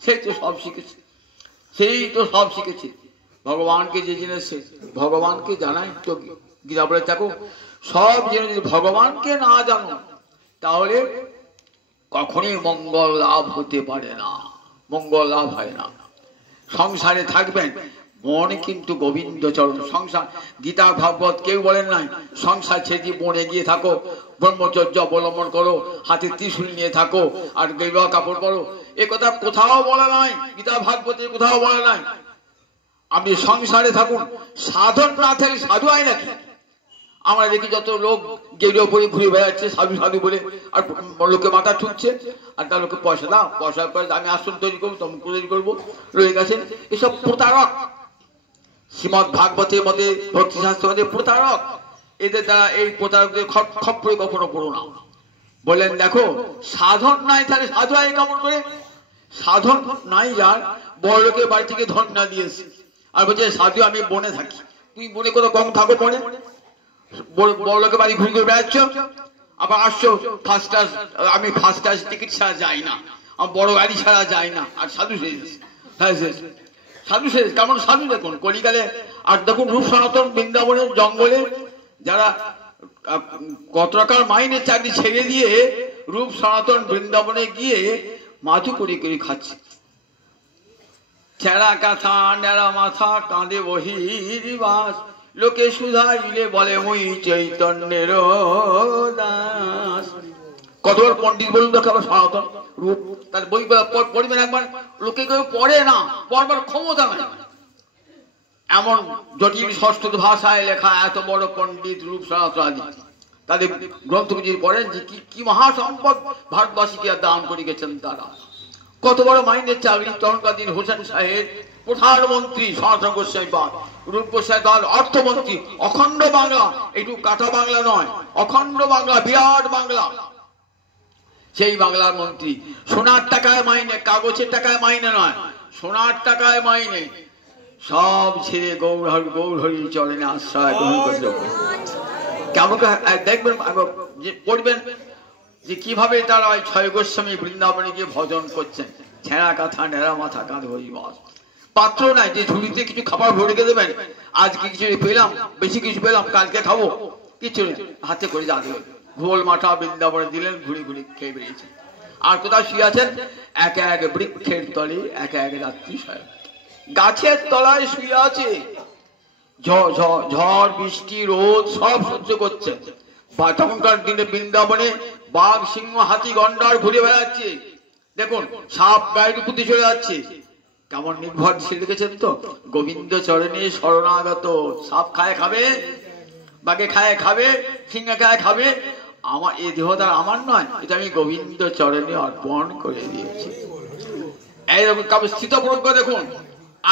সেই তো সব শিখেছে, সেই তো সব শিখেছে। ভগবানকে যে জেনেছে, ভগবানকে জানাই তো গীতা বলে থাকো, সব জেনে যদি ভগবানকে না জানো তাহলে কখনই মঙ্গল লাভ হতে পারে না, মঙ্গল লাভ হয় না। সংসারে থাকবেন, মন কিন্তু গোবিন্দ চরণ। সংসার, গীতা ভাগবত কেউ বলেন নাই সংসার ছেড়ে বনে গিয়ে থাকো, ব্রহ্মচর্য অবলম্বন করো, হাতে ত্রিশূল নিয়ে থাকো আর গেরুয়া কাপড় পরো। এ কথা কোথাও বলা নাই, গীতা ভাগবতে কোথাও বলা নাই। আপনি সংসারে থাকুন, সাধন না থাকলে সাধু হয় নাকি? আমরা দেখি যত লোক গেরুয়া পরে ঘুরে বেড়াচ্ছে সাধু সাধু বলে, আর লোকে মাথা ঠুকছে, আর তার লোকে পয়সা দাও, পয়সার পরে আমি আসন তৈরি করবো, তমুক তৈরি করবো, রয়ে গেছেন। এসব প্রতারক। শ্রীমদ ভাগবতের মধ্যে, ভক্তি শাস্ত্রের মধ্যে প্রতারক। এদের দ্বারা এই প্রতারকদের খপ্পরে কখনো পড়ো না। বললেন দেখো সাধন নাই তাহলে সাধু হয় কেমন করে? সাধন নাই যার, বড় লোকের বাড়ি থেকে ধন না দিয়েছে আর বলছে সাধু আমি বনে থাকি। তুই বনে কোথাও কম থাকো, বনে বড় লোকের বাড়ি ঘুরে ঘুরে বেড়াচ্ছ, আবার আসছো ফার্স্ট ক্লাস, আমি ফার্স্ট ক্লাস টিকিট ছাড়া যাই না, আমার বড় গাড়ি ছাড়া যাই না, আর সাধু শেষ। হ্যাঁ শেষ, সাধু শেষ। কেমন সাধু দেখুন কলিকালে। আর দেখুন রূপ সনাতন বৃন্দাবনের জঙ্গলে যারা কত টাকার মাইনের চাকরি ছেড়ে দিয়ে রূপ সনাতন বৃন্দাবনে গিয়ে মাথু করে করে খাচ্ছে। ছেঁড়া কাঁথা নেড়া মাথা কাঁদে বহির্বাস, লোকে সুধাইলে বলে মুই চৈতন্যের দাস। কত বড় পণ্ডিত বলুন তো কেবল সনাতন রূপ। তার বই পড়বেন একবার, লোকে কেউ পড়ে না, পড়বার ক্ষমতা নাই। এমন জটিল সংস্কৃত ভাষায় লেখা এত বড় পণ্ডিত রূপ সনাতন, তাদের গ্রন্থ কিছু পড়েন যে কি মহাসম্পদ ভারতবাসীকে দান করে গেছেন তারা। কত বড় মাইনের চাকরি। তখনকার দিন হোসেন সাহেব প্রধানমন্ত্রী, সনাতন গোস্বামী পাদ, রূপ গোস্বামী পাদ অর্থমন্ত্রী। অখণ্ড বাংলা, একটু কাটা বাংলা নয়, অখণ্ড বাংলা, বিরাট বাংলা। সেই বাংলার মন্ত্রী, সোনার টাকায় মাইনে, কাগজের টাকায় মাইনে নয়, সোনার টাকায় মাইনে। সব ছেড়ে গৌরহরি চরণে আশ্রয় গ্রহণ করতে। কেমন দেখবেন, পড়বেন যে কিভাবে তারা ওই ছয় গোস্বামী বৃন্দাবনে গিয়ে ভজন করছেন। ছেঁড়া কাঁথা নেড়া মাথা কাঁধ হরিবাস। পাত্র নাই যে ঝুড়িতে কিছু খাবার ভরে রেখে দেবেন, আজকে কিছু পেলাম, বেশি কিছু পেলাম, কালকে খাবো, কিছু নেই, হাতে করে যা দেবেন। ঘোল মাঠা বৃন্দাবনে দিলেন, ঘুরি ঘুরি খেয়ে বেরিয়েছেন। আর কোথাও শুয়ে আছেন একে এক বৃক্ষের তলে, একে এক রাত্রি শয়ন, গাছের তলায় শুয়ে আছে। ঝড় বৃষ্টি রোদ সব সহ্য করছেন। তখনকার দিনে বৃন্দাবনে বাঘ সিংহ হাতি গন্ডার ঘুরে বেড়াচ্ছে। দেখুন সাপ গায়ের উপর দিয়ে চলে যাচ্ছে। কেমন নির্ভরশীল দেখেছেন তো? গোবিন্দ চরণে শরণাগত। সাপ খায় খাবে, বাঘে খায় খাবে, সিংহে খায় খাবে, আমার এই দেহটা আমার নয়, এটা আমি গোবিন্দ চরণে অর্পণ করে দিয়েছি। এইরকম কেমন স্থিতপ্রজ্ঞ দেখুন।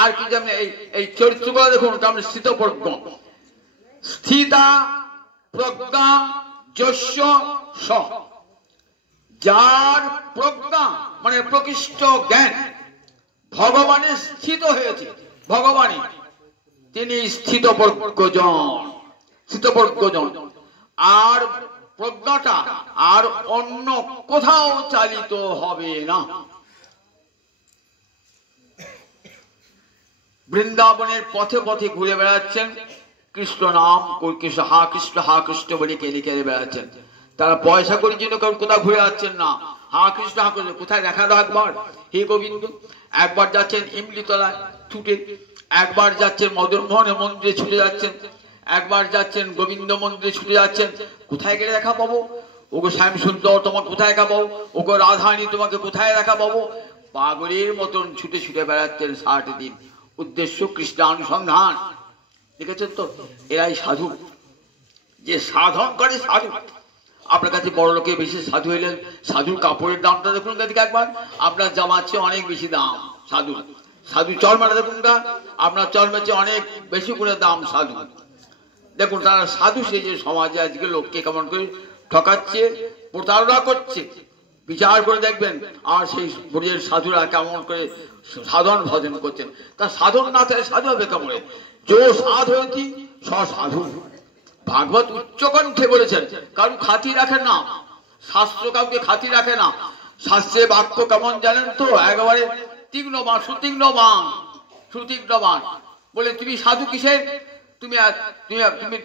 আর কি জানেন এই চরিত্রগুলো দেখুন কেমন স্থিতপ্রজ্ঞ। স্থিতা প্রজ্ঞা যস্য স, যার প্রজ্ঞা মানে প্রকৃষ্ট জ্ঞান ভগবানে স্থিত হয়েছে, ভগবানে তিনি স্থিতপ্রজ্ঞজন। আর প্রজ্ঞাটা আর অন্য কোথাও চালিত হবে না। বৃন্দাবনের পথে পথে ঘুরে বেড়াচ্ছেন, কৃষ্ণ নাম কৃষ্ণ হা কৃষ্ণ বলে কে লিখে বেড়াচ্ছেন। তারা পয়সা করে জন্য কোথাও ঘুরে যাচ্ছেন না, হা কৃষ্ণ কোথায় দেখা দাও একবার হে গোবিন্দ। একবার যাচ্ছেন ইমলিতলায় ছুটে, একবার যাচ্ছেন মদনমোহনের মন্দিরে ছুটে যাচ্ছেন, একবার যাচ্ছেন গোবিন্দ মন্দিরে ছুটে যাচ্ছেন। কোথায় গেলে দেখা পাবো? ওগো শ্যাম সুন্দর তোমাকে কোথায় দেখা পাবো? ওগো রাধারানী তোমাকে কোথায় দেখা পাবো? পাগলের মতন ছুটে ছুটে বেড়াচ্ছেন 60 দিন। উদ্দেশ্য কৃষ্ণানুসন্ধান। দেখেছেন তো, এরাই সাধু, যে সাধন করে সাধু। আপনার কাছে বড় লোকে বেশি সাধু হইলেন, সাধুর কাপড়ের দামটা দেখুন একবার, আপনার জামার চেয়ে অনেক বেশি দাম সাধু। সাধু চর্মাটা দেখুন, আপনার চর্মের চেয়ে অনেক বেশি করে দাম সাধু। দেখুন তারা সাধু সেই যে সমাজে আজকে লোককে কেমন করে ঠকাচ্ছে, প্রতারণা করছে, বিচার করে দেখবেন। আর সেই ব্রজের সাধুরা কেমন করে সাধন ভজন করছেন। তা সাধন না থাকে সাধু হবে কেমন? যে সাধ হয়েছি সাধু। ভাগবত উচ্চকণ্ঠে বলেছেন, কারু খাতি রাখেন না। শাস্ত্র কাউকে খাতির রাখে না। শাস্ত্রে বাক্য কেমন জানেন তো, একেবারে তীক্ষ্ণবান, সুতীক্ষ্ণবান। বলে তুমি সাধু কিসের, তুমি তুমি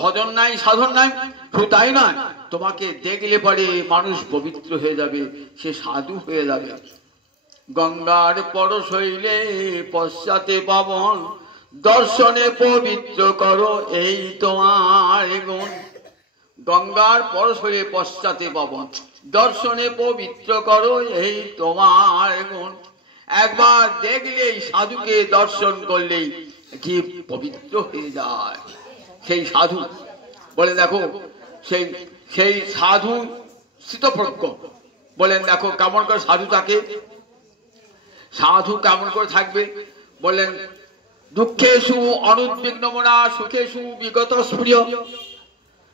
ভজন নাই, সাধন নাই, শুধু তাই নয়, তোমাকে দেখলে পরে মানুষ পবিত্র হয়ে যাবে, সে সাধু হয়ে যাবে। গঙ্গার পরশ হইলে পশ্চাতে পাবন, দর্শনে পবিত্র করো এই তোমার গুণ। গঙ্গার পরশ হইলে পশ্চাতে পাবন, দর্শনে পবিত্র করো এই তোমার গুণ। একবার দেখলেই, সাধুকে দর্শন করলেই যে পবিত্র হয়ে যায় সেই সাধু। বলে দেখো সেই সাধু স্থিতপ্রজ্ঞ। বলেন দেখো কেমন করে সাধু থাকে, সাধু কেমন করে থাকবে। বলেন দুঃখেষু অনুদ্বিগ্নমনা সুখেষু বিগত স্ফুর্য,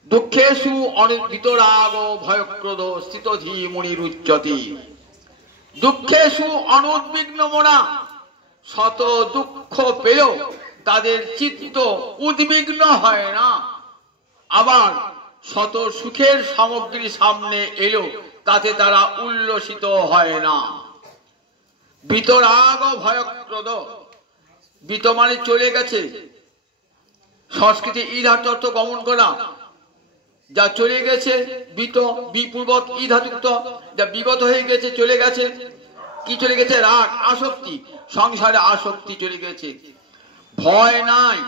দুঃখেষু বিতরাগ ভয়ক্রোধ স্থিত ধীমুনিরুচ্যতি। দুঃখেষু অনুদ্বিগ্নমনা, শত দুঃখ পেলেও তাদের চিত্ত উদ্বিগ্ন হয় না। আবার শত সুখের সামগ্রী সামনে এলো তাতে তারা উল্লসিত হয় না। বিতরাগ ভয়ক্রোধ, বিত মানে চলে গেছে, সংস্কৃতি ঈদ ধাতুত্ব গমন করা, যা চলে গেছে বিত, বিপূর্বক ঈদ ধাতুত্ব, যা বিগত হয়ে গেছে, চলে গেছে। কি চলে গেছে? রাগ, আসক্তি, সংসারে আসক্তি চলে গেছে। ভয় নাই,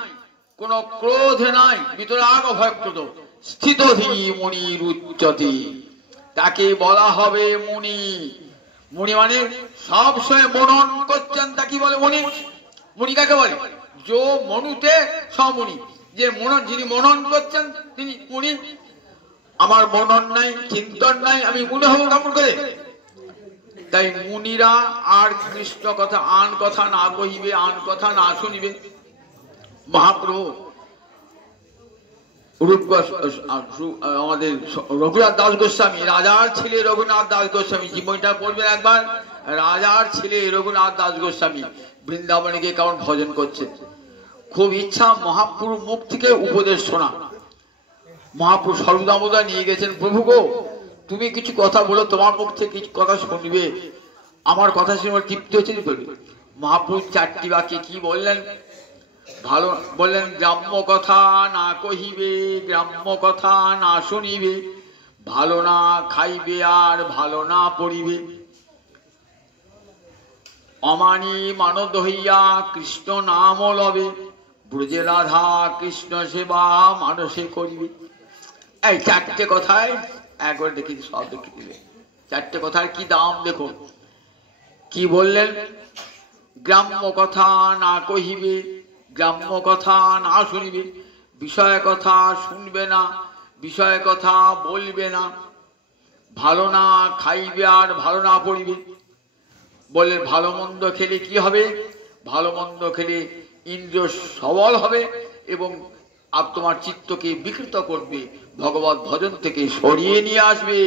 কোন ক্রোধ নাই, বিতরাগ ভয়ক্রোধ স্থিত ধীমুনিরুচ্যতি, তাকে বলা হবে মুনি। মুনি মানে সব সময় মনন করছেন, তা কি বলে মুনি? মুনি কাকে বলে? जो মনুতে সমুনি, যে মনন, যিনি মনন করছেন তিনি মুনি। আমার মনন নাই, চিন্তন নাই, আমি মুনি হব কেমন করে? তাই মুনিরা আর কৃষ্ণ কথা, আন কথা না কহিবে, আন কথা না শুনিবে। মহাপ্রভু আমাদের রঘুনাথ দাস গোস্বামী, রাজার ছেলে রঘুনাথ দাস গোস্বামী, জীবনটা পড়বেন একবার। রাজার ছেলে রঘুনাথ দাস গোস্বামী বৃন্দাবনে গিয়ে কেমন ভজন করছে। খুব ইচ্ছা মহাপ্রভুর মুখ থেকে উপদেশ শোনা। মহাপ্রভু সর্বদামোদা নিয়ে গেছেন, প্রভু গো তুমি কিছু কথা বলো, তোমার মুখ থেকে কিছু কথা শুনবে, আমার কথা শুনে তৃপ্তি হচ্ছে। মহাপ্রভু চারটি বাক্যে কি বললেন? ভালো বললেন, গ্রাম্য কথা না কহিবে, গ্রাম্য কথা না শুনিবে, ভালো না খাইবে আর ভালো না পড়িবে। অমানি মানদ হইয়া কৃষ্ণ নাম লবে, ব্রজে রাধা কৃষ্ণ সেবা মানসে করিবে। এই চারটে কথায় একবার দেখি, সব দেখে দিবে। চারটে কথার কি দাম দেখুন। কি বললেন? গ্রাম্য কথা না কহিবে, গ্রাম্য কথা না শুনিবে, বিষয় কথা শুনবে না, বিষয় কথা বলবে না, ভালো না খাইবে আর ভালো না পড়িবে। বলে ভালো মন্দ খেলে কি হবে? ভালো মন্দ খেলে ইন্দ্রিয় সবল হবে এবং তোমার চিত্তকে বিকৃত করবে, ভগবত ভজন থেকে সরিয়ে নিয়ে আসবে।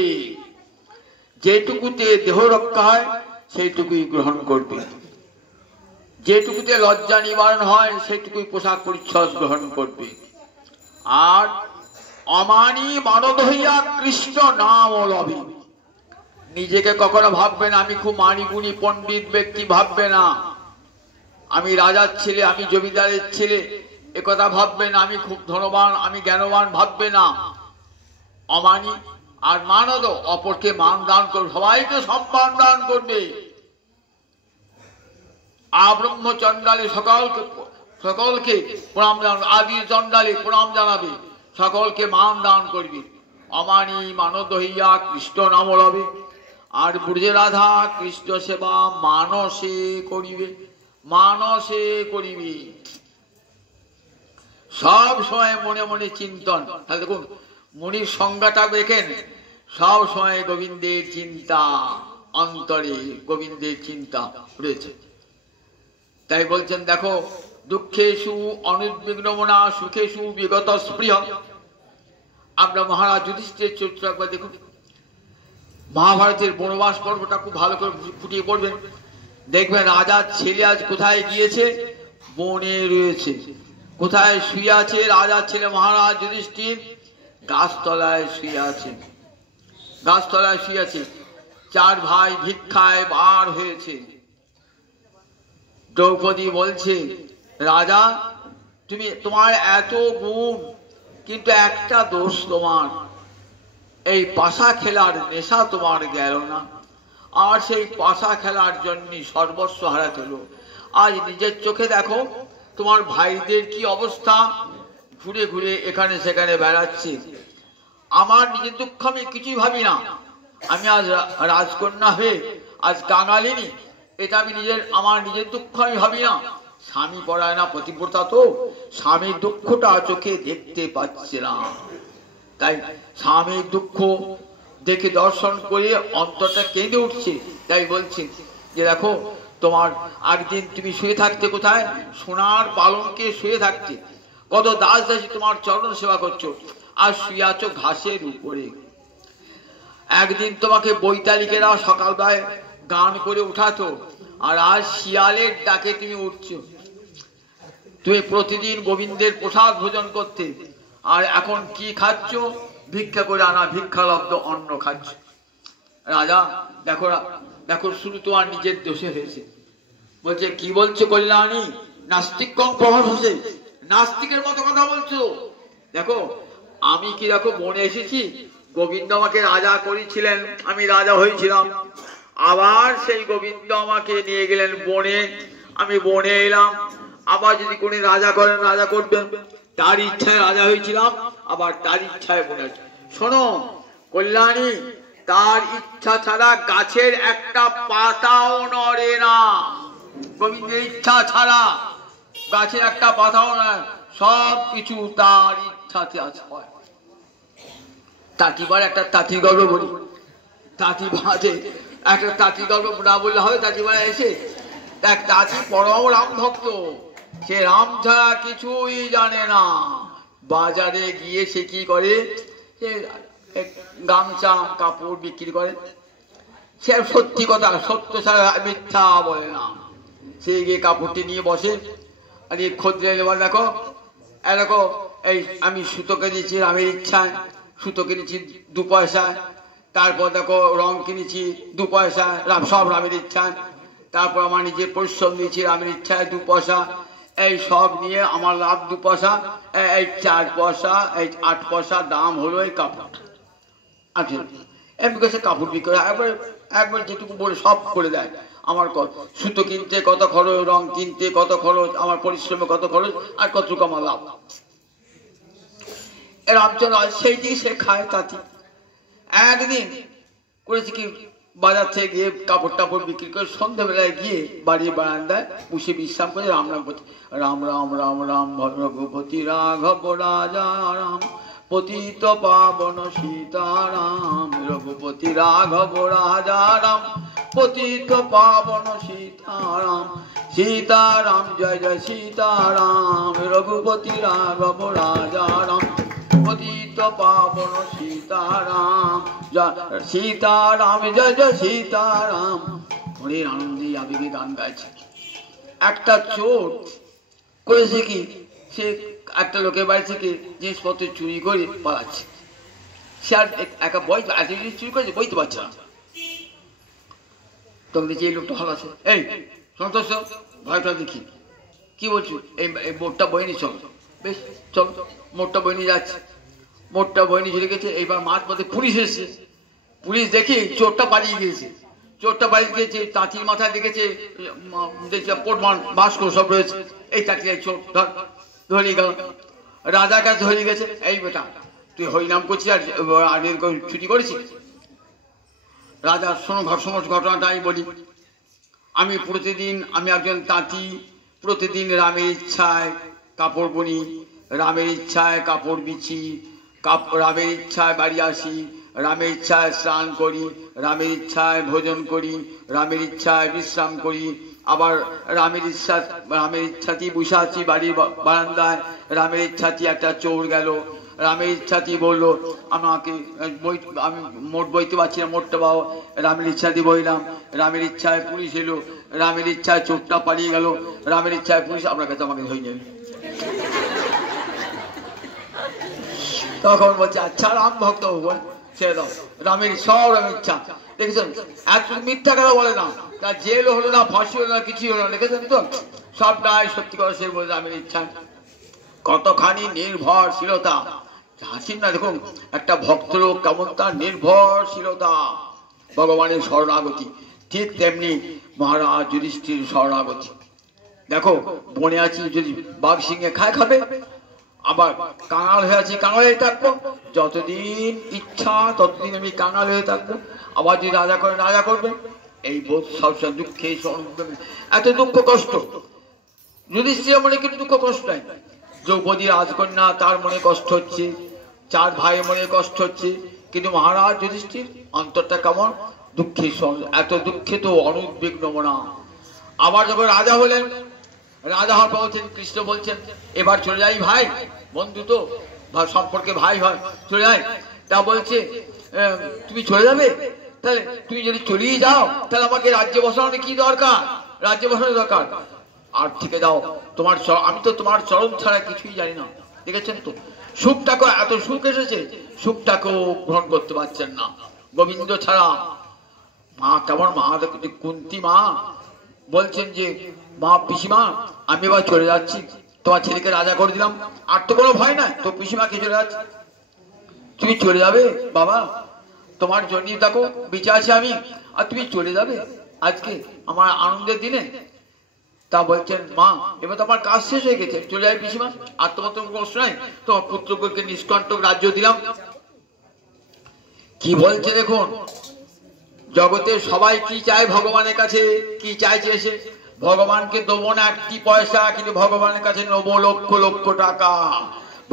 যেটুকুতে দেহ রক্ষা হয় সেইটুকুই গ্রহণ করবে, যেটুকুতে লজ্জা নিবারণ হয় সেইটুকুই পোশাক পরিচ্ছদ গ্রহণ করবে। আর অমানি মানদ হইয়া কৃষ্ণ নাম লবে, নিজেকে কখনো ভাববে না আমি খুব মানি গুণী পণ্ডিত ব্যক্তি, ভাববে না আমি রাজার ছেলে, আমি জমিদারের ছেলে, একথা ভাববে না। আমি খুব ধনবান, আমি জ্ঞানবান, ভাববে না। অমানি আর মানদ, অপরকে মান দান করবে, সবাইকে সম্মান দান করবে। আব্রহ্ম চণ্ডালে সকলকে প্রণাম জানাবে, আদি চণ্ডালে প্রণাম জানাবে, সকলকে মান দান করবে। অমানি মানদ হইয়া কৃষ্ণ নাম লবে, আর ব্রজে রাধা কৃষ্ণ সেবা মানসে করিবে, মানসে করিবে। সব সময় মনে মনে চিন্তন। তাহলে দেখুন মুনির সংজ্ঞাটা দেখেন, সব সময় গোবিন্দের চিন্তা, অন্তরে গোবিন্দের চিন্তা রয়েছে। তাই বলছেন দেখো, দুঃখেষু অনুদ্বিগ্নমনা সুখেষু বিগত স্পৃহ। আমরা মহারাজ যুধিষ্ঠিরের চরিত্র একবার দেখুন। মহাভারতের বনবাস পর্বটা খুব ভালো করে ফুটিয়ে পড়বেন, দেখবেন রাজার ছেলে আজ কোথায় গিয়েছে? বনে রয়েছে। কোথায় শুয়ে আছে রাজার ছেলে মহারাজ যুধিষ্ঠির? গাছতলায় শুয়ে আছে। গাছতলায় শুয়েছে, 4 ভাই ভিক্ষায় বার হয়েছে। দ্রৌপদী বলছে, রাজা তুমি, তোমার এত গুণ, কিন্তু একটা দোষ তোমার, এই পাশা খেলার নেশা তোমার গেল না। আর সেই পাশা খেলার জন্য সর্বস্ব হারাতে হলো। আজ নিজের চোখে দেখো তোমার ভাইদের কি অবস্থা, ঘুরে ঘুরে এখানে সেখানে বেড়াচ্ছে। আমার নিজের দুঃখ আমি কিছুই ভাবি না। আমি আজ রাজকন্যা হয়ে আজ কাঙালিনী, এটা আমি আমার নিজের দুঃখ আমি ভাবি না। স্বামী পড়ায় না পতিব্রতা, তো স্বামীর দুঃখটা চোখে দেখতে পাচ্ছে না, তাই স্বামীর দুঃখ দেখে দর্শন করে অন্তরটা কেঁদে উঠছে। তাই বলছি যে দেখো তোমার একদিন তুমি শুয়ে থাকতে কোথায়, সোনার পালঙ্কে শুয়ে থাকতে, কত দাস দাসী তোমার চরণ সেবা করছো, আর শুয়ে আছো ঘাসের উপরে। একদিন তোমাকে বৈতালিকেরা সকালবেলায় গান করে উঠাতো, আর আজ শিয়ালের ডাকে তুমি উঠছো। তুমি প্রতিদিন গোবিন্দের প্রসাদ ভোজন করতে, আর এখন কি খাচ্ছ, ভিক্ষা করে আনা ভিক্ষালব্ধ অন্ন খাচ্ছ। রাজা দেখো, দেখো শুরু তোমার নিজের দোষে হয়েছে। বলছে কি বলছো কল্যাণী, নাস্তিক কম প্রভাব হচ্ছে, নাস্তিকের মতো কথা বলছো। দেখো আমি কি দেখো বনে এসেছি, গোবিন্দ আমাকে রাজা করেছিলেন, আমি রাজা হয়েছিলাম, আবার সেই গোবিন্দ আমাকে নিয়ে গেলেন বনে, আমি বনে এলাম। আবার যদি কোন রাজা করেন, রাজা করবেন, তার ইচ্ছায় রাজা হয়েছিলাম, আবার তার ইচ্ছায় বনে। শোনো কল্যাণী, তার ইচ্ছা ছাড়া গাছের একটা পাতাও নড়ে না। গোবিন্দের ইচ্ছা ছাড়া গাছের একটা পাতাও নয়, সব কিছু তার ইচ্ছাতে হয়। তাঁতিবার একটা তাঁতির গল্প বলি। তাঁতি বাজে একটা তাঁতির গল্প না বললে হবে। তাঁতিবাড়া এসে এক তাঁতি পরম রাম ভক্ত, সে রাম ছাড়া কিছুই জানে না। বাজারে গিয়ে সে কি করে, সে গামছা কাপড় বিক্রি করে। সে সত্যি কথা, সত্য ছাড়া মিথ্যা বলে না। সে গিয়ে কাপড়টি নিয়ে বসে, আর এই খদ্দের এবার দেখো এরকম, এই আমি সুতো কিনেছি রামের ইচ্ছায়, সুতো কিনেছি 2 পয়সা, তারপর দেখো রং কিনেছি 2 পয়সা, সব রামের ইচ্ছায়, তারপর আমার নিজের পরিশ্রম দিয়েছি রামের ইচ্ছায় 2 পয়সা, এই সব নিয়ে আমার লাভ 2 পয়সা, এই 4 পয়সা, এই 8 পয়সা দাম হলো এই কাপড়। আচ্ছা এমনি সে কাপড় বিক্রি করে একবার যেটুকু বলে সব করে দেয়। আমার সুতো কিনতে কত খরচ, রং কিনতে কত খরচ, আমার পরিশ্রমে কত খরচ, আর কতটুকু আমার লাভ। রামচন্দ্র সেই দিকে সে খায় তাঁতি। একদিন করেছে কি, বাজার থেকে গিয়ে কাপড় টাপড় বিক্রি করে সন্ধ্যাবেলায় গিয়ে বাড়ির বারান্দায় বসে বিশ্রাম করে রাম রাম করছে, রাম রাম রাম রাম রঘুপতি রাঘব রাজা রাম, পতিত পাবন সীতারাম, রঘুপতি রাঘব রাজা রাম, পতিত পাবন সীতারাম, সীতারাম জয় জয় সীতারাম, রঘুপতি রাঘব রাজা রাম, পতিত পাবন সীতারাম, সীতারাম জয় জয় সীতারাম। হরির আনন্দে আবেগে গান গাইছে। একটা চোর করেছে কি, সে একটা লোকের বাড়ি থেকে জিনিসপত্র চুরি করে পালাচ্ছে। সে আর একা চুরি করেছে, বইতে পারছে না। তখন দেখি এই লোকটা ভালো আছে, এই সন্তোষ ভয়টা দেখি, কি বলছো, এই মোটটা বই নি, চল বেশ চল। মোটটা বই নিয়ে যাচ্ছে, মোটটা বই নিয়ে চলে গেছে। এইবার মাঠ পথে পুলিশ এসেছে। পুলিশ দেখি চোরটা পালিয়ে গিয়েছে। চোরটা পালিয়ে গিয়েছে, তাঁতির মাথায় দেখেছে পোটমান বাস্ক সব রয়েছে। এই তাঁতি চোর ধরে গেল, রাজার কাছে ধরে গেছে। এই বেটা তুই হরিনাম করছিস আর ছুটি করেছিস? রাজা শোনো সমস্ত ঘটনাটা আমি বলি। আমি প্রতিদিন, আমি একজন তাঁতি, প্রতিদিন রামের ইচ্ছায় কাপড় বুনি, রামের ইচ্ছায় কাপড় বিছি, রামের ইচ্ছায় বাড়ি আসি, রামের ইচ্ছায় স্নান করি, রামের ইচ্ছায় ভোজন করি, রামের ইচ্ছায় বিশ্রাম করি, আবার রামের ইচ্ছাতেই বসে আছি বাড়ির বারান্দায়। রামের ইচ্ছাতেই একটা চোর গেল, রামের ইচ্ছাতেই বললো আমাকে আমি মোট বইতে পারছি না, মোটটা পাবো, রামের ইচ্ছাতেই বইলাম। রামের ইচ্ছায় পুলিশ এলো, রামের ইচ্ছায় চোরটা পালিয়ে গেল, রামের ইচ্ছায় পুলিশ আপনার কাছে আমাকে হয়ে যাবে। তখন বলছে আচ্ছা রাম ভক্ত বল ছেড়ে দাও, রামের সব রামের ইচ্ছা। দেখেছেন এত মিথ্যা কথা বলে না, তার জেল হলো না, ফাঁসি হলো না, কিছুই হলো না। দেখেছেন তো সবটাই সত্যি কথা, সে বলে রামের ইচ্ছা। কতখানি নির্ভরশীলতা আছেন না, দেখুন একটা ভক্তর কেমন তার নির্ভরশীলতা, ভগবানের শরণাগতি। ঠিক তেমনি মহারাজ যুধিষ্ঠির শরণাগতি। দেখো বনে আছি, যদি বাঘ সিংহে খায় খাবে, আবার কাঙাল হয়ে আছি কাঙাল হয়ে থাকবো, যতদিন ইচ্ছা ততদিন আমি কাঙাল হয়ে থাকবো। আবার যদি রাজা করে রাজা করবে, এই বোধ সবসময় দুঃখে এত দুঃখ কষ্ট। যুধিষ্ঠির মনে কিন্তু দুঃখ কষ্ট নাই, দ্রৌপদী রাজকন্যা তার মনে কষ্ট হচ্ছে, চার ভাই মনে কষ্ট হচ্ছে, কিন্তু মহারাজ যুধিষ্ঠির অন্তরটা কেমন দুঃখে, এত দুঃখে তো অনুদ্বিগ্ন মনা। আবার যখন রাজা হলেন, রাজা হওয়ার পর বলছেন, কৃষ্ণ বলছেন এবার চলে যাই ভাই, বন্ধু তো সম্পর্কে ভাই হয়, চলে যাই। তা বলছে তুমি চলে যাবে, তাহলে তুমি যদি চলেই যাও তাহলে আমাকে রাজ্যে বসানোর কি দরকার, রাজ্যে বসানোর দরকার আর থেকে দাও তোমার, আমি তো তোমার চরণ ছাড়া কিছুই জানি না। দেখেছেন তো সুখটাকে, এত সুখ এসেছে, সুখটাকেও গ্রহণ করতে পারছেন না গোবিন্দ ছাড়া। মা কেমন মা, কুন্তী মা বলছেন যে মা পিসিমা আমি এবার চলে যাচ্ছি, তোমার ছেলেকে রাজা করে দিলাম, আর তো কোনো ভয় নাই, তো পিসিমাকে চলে যাচ্ছি। তুমি চলে যাবে বাবা, তোমার জন্য দেখো বেঁচে আছি আমি, আর তুমি চলে যাবে আজকে আমার আনন্দের দিনে। তা বলছেন মা এবার তো আমার কাজ শেষ হয়ে গেছে, চলে যাই পিসিমা, আর তোমার তো কষ্ট নাই, তোমার পুত্রকে নিষ্কণ্টক রাজ্য দিলাম। কি বলছে দেখুন, জগতে সবাই কি চায় ভগবানের কাছে, কি চাইছে এসে, ভগবানকে দেবো না একটি পয়সা, কিন্তু ভগবানের কাছে নেবো লক্ষ লক্ষ টাকা।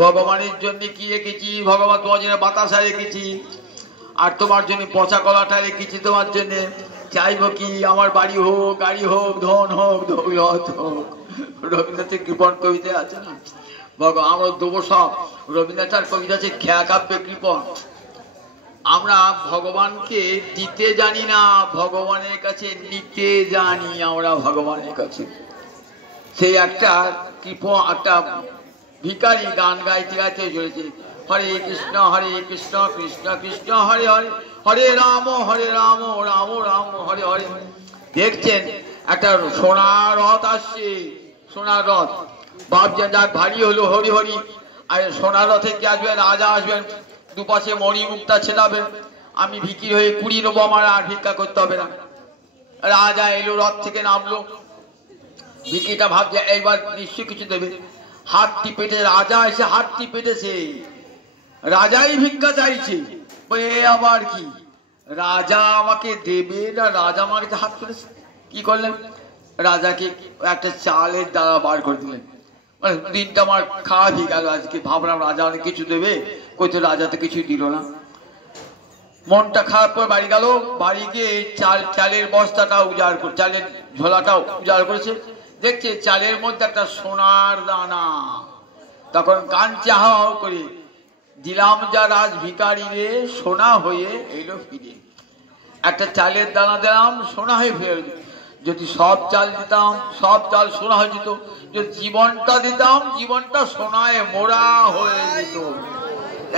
ভগবানের জন্য কি রেখেছি, ভগবান তোমার জন্য বাতাসা রেখেছি, আর তোমার জন্য পচা কলাটা রেখেছি তোমার জন্য। চাইবো কি আমার বাড়ি হোক, গাড়ি হোক, ধন হোক, দৌলত হোক। রবীন্দ্রনাথের কৃপণ কবিতা আছে না, ভগবান আমরা দেবো সব। রবীন্দ্রনাথের কবিতা আছে খেয়া কাব্যে কৃপণ। আমরা ভগবানকে দিতে জানি না, ভগবানের কাছে নিতে জানি আমরা ভগবানের কাছে। সেই একটা কৃপণ একটা ভিখারি গান গাইতে গাইতে চলেছে, হরে কৃষ্ণ কৃষ্ণ কৃষ্ণ হরে হরে, হরে রাম রাম রাম হরে হরে। দেখছেন একটা সোনার রথ আসছে, সোনার রথ ভাবছেন যাক ভারী হলো হরি হরি, আর সোনার রথে কি আসবেন, রাজা আসবেন, দুপাশে মণি মুক্তা ছেড়াবেন, আমি ভিকির হয়ে কুড়ি নেবো, আমার আর ভিক্ষা করতে হবে না। রাজা এলো, রথ থেকে নামলো, ভিকিটা ভাবছে এইবার নিশ্চয়ই কিছু দেবে, হাতটি পেটে, রাজা এসে হাতটি পেটেছে, রাজাই ভিক্ষা চাইছে, এ আবার কি, রাজা আমাকে দেবে না, রাজা আমার কাছে হাত পেটেছে। কি করলেন, রাজাকে একটা চালের দ্বারা বার করে দিলেন, মানে দিনটা আমার খাওয়াই গেল আজকে। ভাবলাম রাজা অনেক কিছু দেবে, কই তো রাজা তো কিছুই দিল না। মনটা খারাপ করে বাড়ি গেল, বাড়ি গিয়ে চালের বস্তাটা উজাড় করে, চালের ঝোলাটাও উজাড় করেছে, দেখছে চালের মধ্যে একটা সোনার দানা। তখন কাঞ্চে হাওয়া করে দিলাম যা রাজ ভিখারি রে, সোনা হয়ে এলো ফিরে। একটা চালের দানা দিলাম, সোনা হয়ে ফিরে। যদি সব চাল দিতাম, সব চাল সোনা হয়ে যেত, যদি জীবনটা দিতাম, জীবনটা সোনায় মোড়া হয়ে যেত।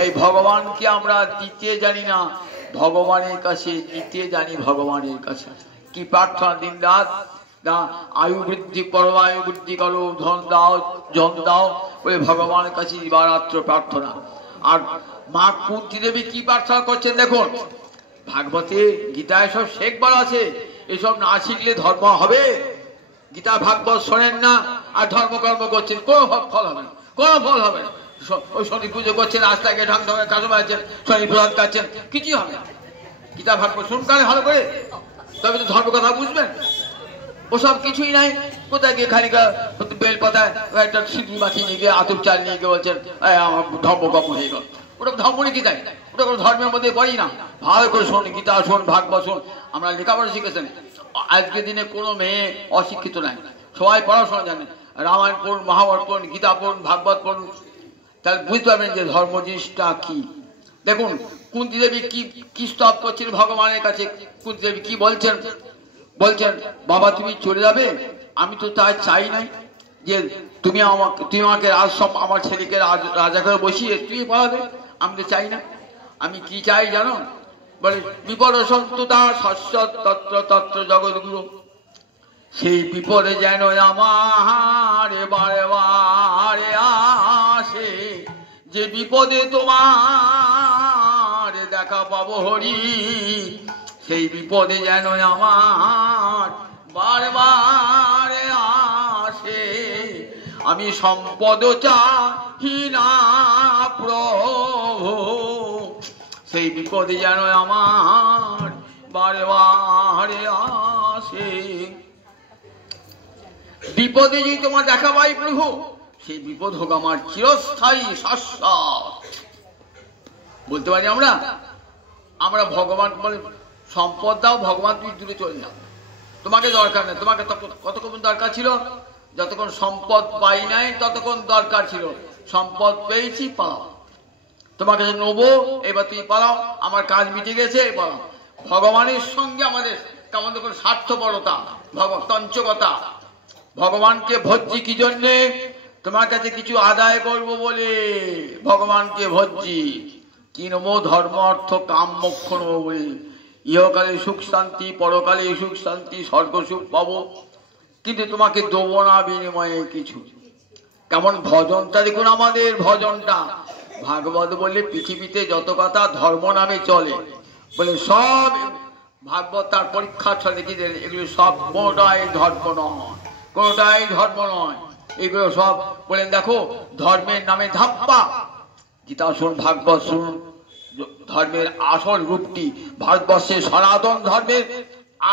এই ভগবানকে আমরা দিতে জানি না, ভগবানের কাছে নিতে জানি। ভগবানের কাছে কি প্রার্থনা, দিন রাত না আয়ু বৃদ্ধি করো, আয়ু বৃদ্ধি করো, ধন দাও, জন দাও, বলে ভগবানের কাছে দিবারাত্র প্রার্থনা। আর মা কুন্তী দেবী কি প্রার্থনা করছেন দেখুন, ভাগবতে গীতায় সব শেখবার আছে, এসব না শিখলে ধর্ম হবে। গীতা ভাগবত শোনেন না আর ধর্মকর্ম করছেন, কোনো ফল হবে না, কোনো ফল হবে না। ওই শনি পুজো করছেন, রাস্তাকে ঢং ঢঙে কাজু বাড়ছেন, শনি প্রসাদ খাচ্ছেন, কিছুই হবে না। গীতা ভাগবত শুনকালে ভালো করে, তবে তো ধর্ম কথা বুঝবেন। ওসব কিছুই নাই, কোথায় গিয়ে খানিকা বেল পাতায় একটা সিঁদুর মাখিয়ে নিয়ে গিয়ে, আতুর চাল নিয়ে গিয়ে বলছেন আমার ধর্মকর্ম হয়ে গেল। ওটা ধর্ম কি যায়, ওটা কোনো ধর্মের মধ্যে পড়ি না। ভালো করে শোন, গীতা শোন, ভাগবত শোন। আমরা লেখাপড়া শিখেছেন, আজকের দিনে কোনো মেয়ে অশিক্ষিত নাই, সবাই পড়াশোনা জানে। রামায়ণ পড়ুন, মহাভারত পড়ুন, গীতা পড়ুন, ভাগবত পড়ুন, তাহলে বুঝতে পারবেন যে ধর্ম জিনিসটা কি। দেখুন কুন্তী দেবী কি স্তব করছেন ভগবানের কাছে। কুন্তী দেবী কি বলছেন, বলছেন বাবা তুমি চলে যাবে, আমি তো তাই চাই নাই যে তুমি আমাকে আমার ছেলেকে রাজা করে বসিয়ে তুমি পড়াবে, আমি তো চাই না। আমি কি চাই জানো, বলে বিপদ সন্তুতা শাশ্বত তত্র তত্র জগৎগুরু। সেই বিপদে যেন আমার বারে বারে আসে, যে বিপদে তোমার দেখা পাবো হরি, সেই বিপদে যেন আমার বারে বারে আসে। আমি সম্পদ চাহি না প্রভু, সেই বিপদে যেন আমার বারে বারে আসে। বিপদে যদি তোমার দেখা পাই প্রভু, সেই বিপদ হোক আমার চিরস্থায়ী শাশ্বত। বলতে পারি আমরা আমরা ভগবান বলে সম্পদ দাও, ভগবান তুই দূরে চলে যাও, তোমাকে দরকার নেই। তোমাকে কতক্ষণ দরকার ছিল? যতক্ষণ সম্পদ পাই নাই ততক্ষণ দরকার ছিল। সম্পদ পেয়েছি, পালাও, তোমাকে নেবো, এবার তুই পালাও, আমার কাজ মিটে গেছে, পালাও। ভগবানের সঙ্গে আমাদের কেমন দেখুন স্বার্থপরতা, তঞ্চকতা। ভগবানকে ভজ্জি কি জন্যে? তোমার কাছে কিছু আদায় করবো বলে ভগবানকে ভজ্জি। কি নেবো? ধর্ম অর্থ কাম মোক্ষ নেবো বলে। ইহকালে সুখ শান্তি, পরকালে সুখ শান্তি, স্বর্গ সুখ পাবো, কিন্তু তোমাকে দেবো না বিনিময়ে কিছু। কেমন ভজনটা দেখুন, আমাদের ভজনটা। ভাগবত বললে পৃথিবীতে যত কথা ধর্ম নামে চলে, বলে সব ভাগবত তার পরীক্ষা চলে কি এগুলো সব কোনোটাই ধর্ম নয়, কোনোটাই ধর্ম নয়। এগুলো সব বলেন দেখো ধর্মের নামে ধাপ্পা। গীতা শুনুন, ভাগবত শুনুন, ধর্মের আসল রূপটি ভারতবর্ষের সনাতন ধর্মের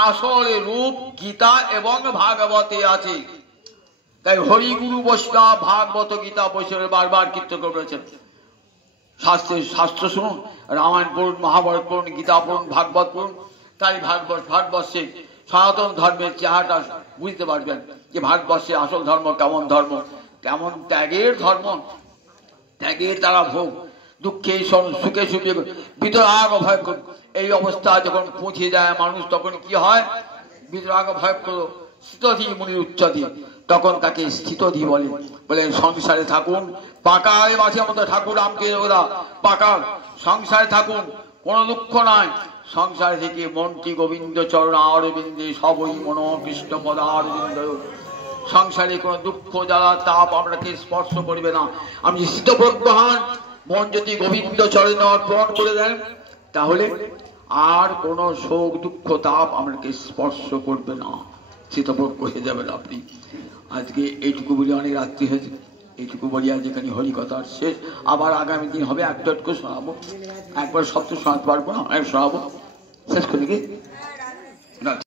আসল রূপ গীতা এবং ভাগবতে আছে। তাই হরিগুরু বৈষ্ণব ভাগবত গীতা বৈষ্ণব বারবার কীর্তন করেছেন। শাস্ত্র শুনুন, রামায়ণ পড়ুন, মহাভারত পড়ুন, গীতা পড়ুন, ভাগবত পড়ুন, তাই ভারতবর্ষে সনাতন ধর্মের চেহারাটা বুঝতে পারবেন যে ভারতবর্ষে আসল ধর্ম কেমন ধর্ম, কেমন ত্যাগের ধর্ম। ত্যাগের দ্বারা ভোগ, দুঃখে সুখে সুখে বিতরাগ ভয় করো। এই অবস্থা যখন পৌঁছে যায় মানুষ, তখন কি হয়? বিতরাগ ভয় করো স্থিতধি মুনির উচ্চধি, তখন তাকে স্থিতধি বলে। বলেন সংসারে থাকুন, পাকায় মাঝে মতো ঠাকুর আমকে ওরা পাকার সংসারে থাকুন, কোনো দুঃখ নাই। সংসারে থেকে মন্ত্রী গোবিন্দ চরণ অরবিন্দে সবই মন কৃষ্ণ পদারবিন্দ। সংসারে কোনো দুঃখ জ্বালা তাপ আপনাকে স্পর্শ করবে না। আমি স্থিতপ্রজ্ঞান মন যদি গোবিন্দ চরণে অর্পণ করে দেন, তাহলে আর কোনো শোক দুঃখ তাপ আপনাকে স্পর্শ করবে না, স্থিতপ্রজ্ঞ হয়ে যাবেন আপনি। আজকে এইটুকু বলি, অনেক রাত্রি হয়েছে, এইটুকু বলি আজ এখানে হরিকথার শেষ। আবার আগামী দিন হবে, একটু একটু শোনাবো, একবার সব তো শোনাতে পারবো না, শোনাবো শেষ করে কি।